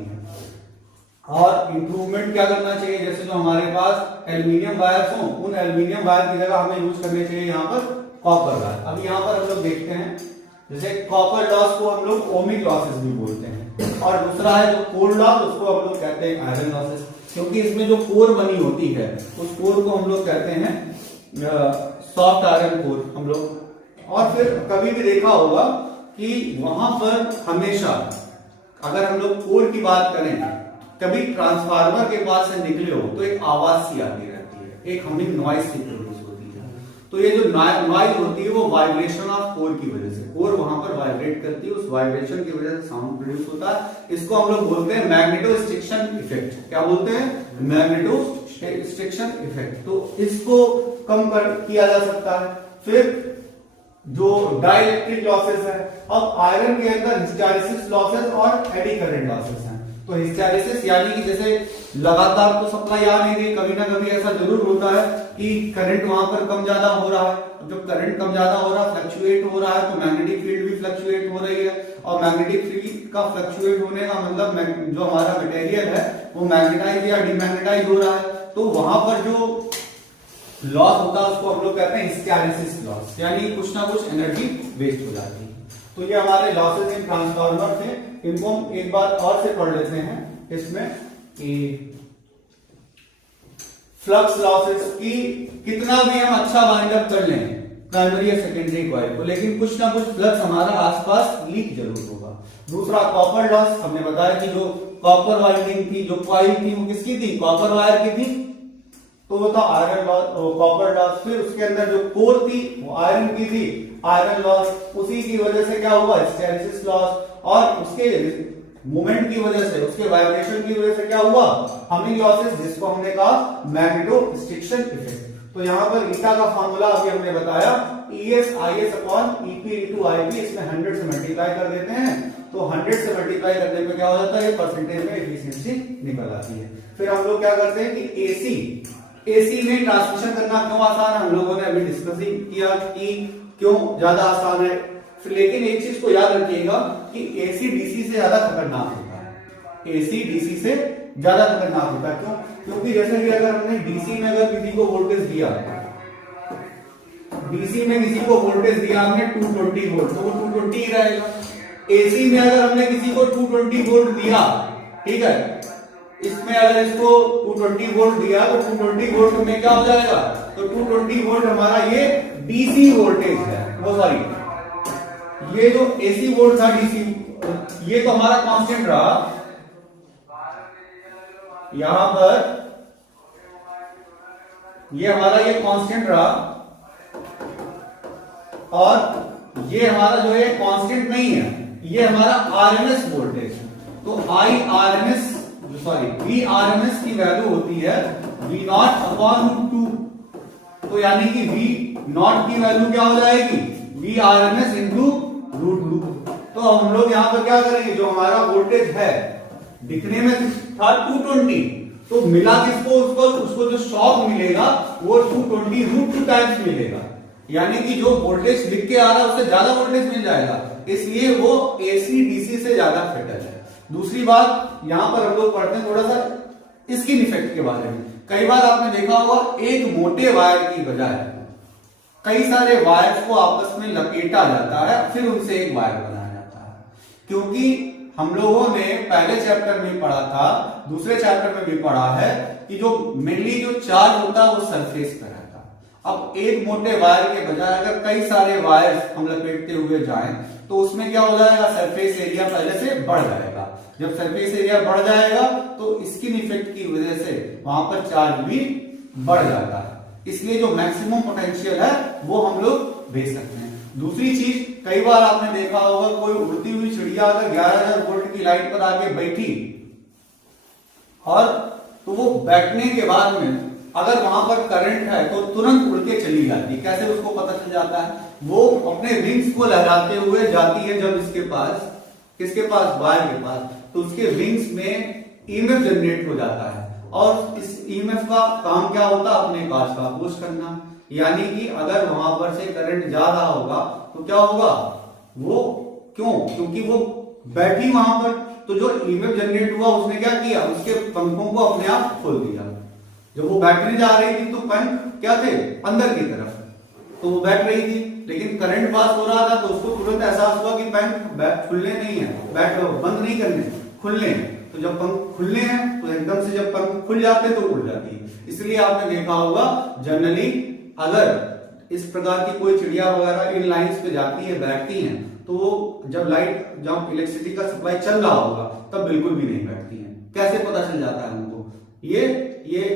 और इंप्रूवमेंट क्या करना चाहिए, जैसे जो हमारे पास एल्यूमिनियम वायर्स हो, उन एल्यूमिनियम वायर की जगह हमें यूज करने चाहिए यहाँ पर कॉपर वायर। अब यहाँ पर हम लोग देखते हैं, जैसे कॉपर लॉस को हम लोग ओमिक लॉसेस भी बोलते हैं, और दूसरा है जो कोर लॉस, उसको हम लोग कहते हैं आयरन लॉसेस, क्योंकि इसमें जो कोर बनी होती है उस कोर को हम लोग कहते हैं सॉफ्ट आयरन कोर हम लोग। और फिर कभी भी देखा होगा कि वहां पर हमेशा, अगर हम लोग कोर की बात करें, कभी ट्रांसफार्मर के पास से निकले हो तो एक आवाज सी आती रहती है, एक हमिंग नॉइज सी प्रोड्यूस होती है। तो ये जो नॉइज होती है वो वाइब्रेशन ऑफ कोर की वजह से, कोर वहां पर वाइब्रेट करती है, उस वाइब्रेशन की वजह से साउंड प्रोड्यूस होता है। इसको हम लोग बोलते हैं मैग्नेटोस्ट्रिक्शन इफेक्ट। क्या बोलते हैं, मैग्नेटोस्ट्रिक्शन इफेक्ट। तो इसको कम किया जा सकता है। फिर जो डाइलेक्ट्रिक लॉसेस है, अब आयरन के अंदर हिस्टैरिसीस लॉसेस और एडी करंट लॉसेस हैं। तो हिस्टैरिसीस यानी कि जैसे लगातार तो सप्लाई आ नहीं रही, कभी ना कभी ऐसा जरूर होता है कि करंट वहां पर कम ज्यादा हो रहा है। जब करंट कम ज्यादा हो रहा है, फ्लक्चुएट हो रहा है, तो मैग्नेटिक फील्ड भी फ्लक्चुएट हो रही है, और मैग्नेटिक फील्ड का फ्लक्चुएट होने का मतलब जो हमारा मटेरियल है वो मैग्नेटाइज या डिमैग्नेटाइज हो रहा है, तो वहां पर जो लॉस होता है उसको हम लोग कहते हैं हिस्टैरिसीस लॉस, यानी कुछ ना कुछ एनर्जी वेस्ट हो जाती है। तो ये हमारे लॉसेस इन ट्रांसफार्मर थे, इनको हम एक बार और से पढ़ लेते हैं इसमें कि फ्लक्स लॉसेस की कितना भी हम अच्छा वाइंड अप कर लें प्राइमरी या सेकेंडरी कॉइल को, लेकिन कुछ ना कुछ फ्लक्स हमारा आसपास लीक जरूर होगा। दूसरा कॉपर लॉस, हमने बताया कि जो कॉपर वाइंडिंग थी, जो कॉइल थी वो किसकी थी, कॉपर वायर की थी, तो वो था आयरन लॉस, कॉपर लॉस। फिर उसके अंदर जो कोर थी वो आयरन की थी, आयरन लॉस, उसी की वजह से क्या हुआ, हिस्टैरिसीस लॉस, और उसके मूवमेंट की वजह से, उसके वाइब्रेशन की वजह से क्या हुआ, हमिंग लॉसेस, जिसको हमने कहा मैग्नेटोस्ट्रिक्शन इफेक्ट। तो यहाँ पर ईटा का फॉर्मूला अभी हमने बताया, ES IS upon EP into IP, इसमें 100 से मल्टीप्लाई कर देते हैं, तो 100 से मल्टीप्लाई करने पे क्या हो जाता है, परसेंटेज में एफिशिएंसी निकल आती है। फिर हम लोग क्या करते हैं कि AC में ट्रांसमिशन करना क्यों आसान है, हम लोगों ने अभी डिस्कसिंग किया कि क्यों ज्यादा आसान है। लेकिन एक चीज को याद रखिएगा कि AC DC से ज्यादा खतरनाक होता है, AC DC से ज्यादा खतरनाक होता है। क्यों? क्योंकि जैसे कि अगर हमने DC में अगर किसी को वोल्टेज दिया, DC में किसी को वोल्टेज दिया हमने 220 वोल्ट, तो वो 220 ही रहेगा। AC में अगर हमने किसी को 220 वोल्ट दिया, ठीक है, इसमें अगर इसको 220 वोल्ट दिया तो 220 वोल्ट में क्या हो जाएगा, तो 220 वोल्ट हमारा ये DC वोल्टेज है, वो सॉरी ये जो AC वोल्ट था DC, ये तो हमारा कांस्टेंट रहा, यहां पर ये हमारा ये कांस्टेंट रहा, और ये हमारा जो है कांस्टेंट नहीं है, ये हमारा RMS वोल्टेज है। तो VRMS की वैल्यू होती है V0 अपॉन √2, तो यानी कि V0 की वैल्यू क्या हो जाएगी, VRMS इंटू √2। तो हम लोग यहां पर क्या करेंगे, जो हमारा वोल्टेज है दिखने में था 220, तो मिला किसको, उसको जो शॉक मिलेगा वो 220 √2 टाइम्स मिलेगा, यानी कि जो वोल्टेज लिख के आ रहा है उससे ज्यादा वोल्टेज मिल जाएगा, इसलिए वो AC DC से ज्यादा फिटर है। दूसरी बात यहां पर हम लोग पढ़ते हैं थोड़ा सा स्किन इफेक्ट के बारे में। कई बार आपने देखा होगा एक मोटे वायर की बजाय कई सारे वायर्स को आपस में लपेटा जाता है, फिर उनसे एक वायर बनाया जाता है, क्योंकि हम लोगों ने पहले चैप्टर में पढ़ा था, दूसरे चैप्टर में भी पढ़ा है कि जो मेनली जो चार्ज होता है वो सरफेस पर रहता है। अब एक मोटे वायर के बजाय अगर कई सारे वायर्स हम लपेटते हुए जाएं तो उसमें क्या हो जाएगा, सरफेस एरिया पहले से बढ़ जाएगा। जब सरफेस एरिया बढ़ जाएगा तो स्किन इफेक्ट की वजह से वहां पर चार्ज भी बढ़ जाता है, इसलिए जो मैक्सिमम पोटेंशियल है वो हम लोग भेज सकते हैं। दूसरी चीज, कई बार आपने देखा होगा कोई उड़ती हुई चिड़िया अगर 11,000 वोल्ट की लाइट पर आके बैठी, और तो वो बैठने के बाद में अगर वहां पर करंट है तो तुरंत उड़ के चली जाती है। कैसे उसको पता चल जाता है, वो अपने विंग्स को लहराते हुए जाती है, जब इसके पास किसके पास, वायर के पास, तो उसके विंग्स में EMF जनरेट हो जाता है, और इस EMF का काम क्या होता है, अपने काज का अपोज करना। यानी कि अगर वहां पर से करंट जा रहा होगा तो क्या होगा, वो क्यों, क्योंकि वो बैठी वहां पर, तो जो EMF जनरेट हुआ उसने क्या किया, उसके पंखों को अपने आप खोल दिया। जब वो बैठने जा रही थी तो पंख क्या थे, अंदर की तरफ, तो वो बैठ रही थी, लेकिन करंट पास हो रहा था तो उसको तुरंत एहसास हुआ कि पंख खुलने नहीं है, बंद नहीं करने, खुलने। तो जब पंख खुलने हैं तो एकदम से जब पंख खुल जाते तो उड़ जाती है। इसलिए आपने देखा होगा जनरली अगर इस प्रकार की कोई चिड़िया वगैरह इन लाइंस पे जाती है, बैठती हैं, तो वो जब इलेक्ट्रिसिटी का सप्लाई चल रहा होगा तब बिल्कुल भी नहीं बैठती हैं। कैसे पता चल जाता है उनको, ये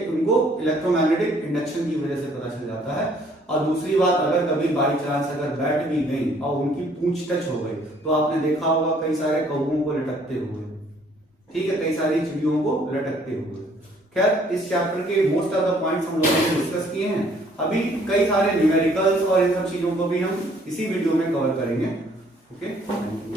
उनको इलेक्ट्रोमैग्नेटिक इंडक्शन की वजह से पता चल जाता है। और दूसरी बात, अगर कभी बाई चांस अगर बैठ भी गई और उनकी पूंछ टच हो गई तो आपने देखा होगा कई सारे कौवों को लटकते हुए, ठीक है, कई सारी चिड़ियों को लटकते हुए। खैर, इस चैप्टर के मोस्ट ऑफ द पॉइंट्स हम लोगों ने डिस्कस किए हैं। अभी कई सारे न्यूमेरिकल्स और इन सब चीजों को भी हम इसी वीडियो में कवर करेंगे। Okay, thank you.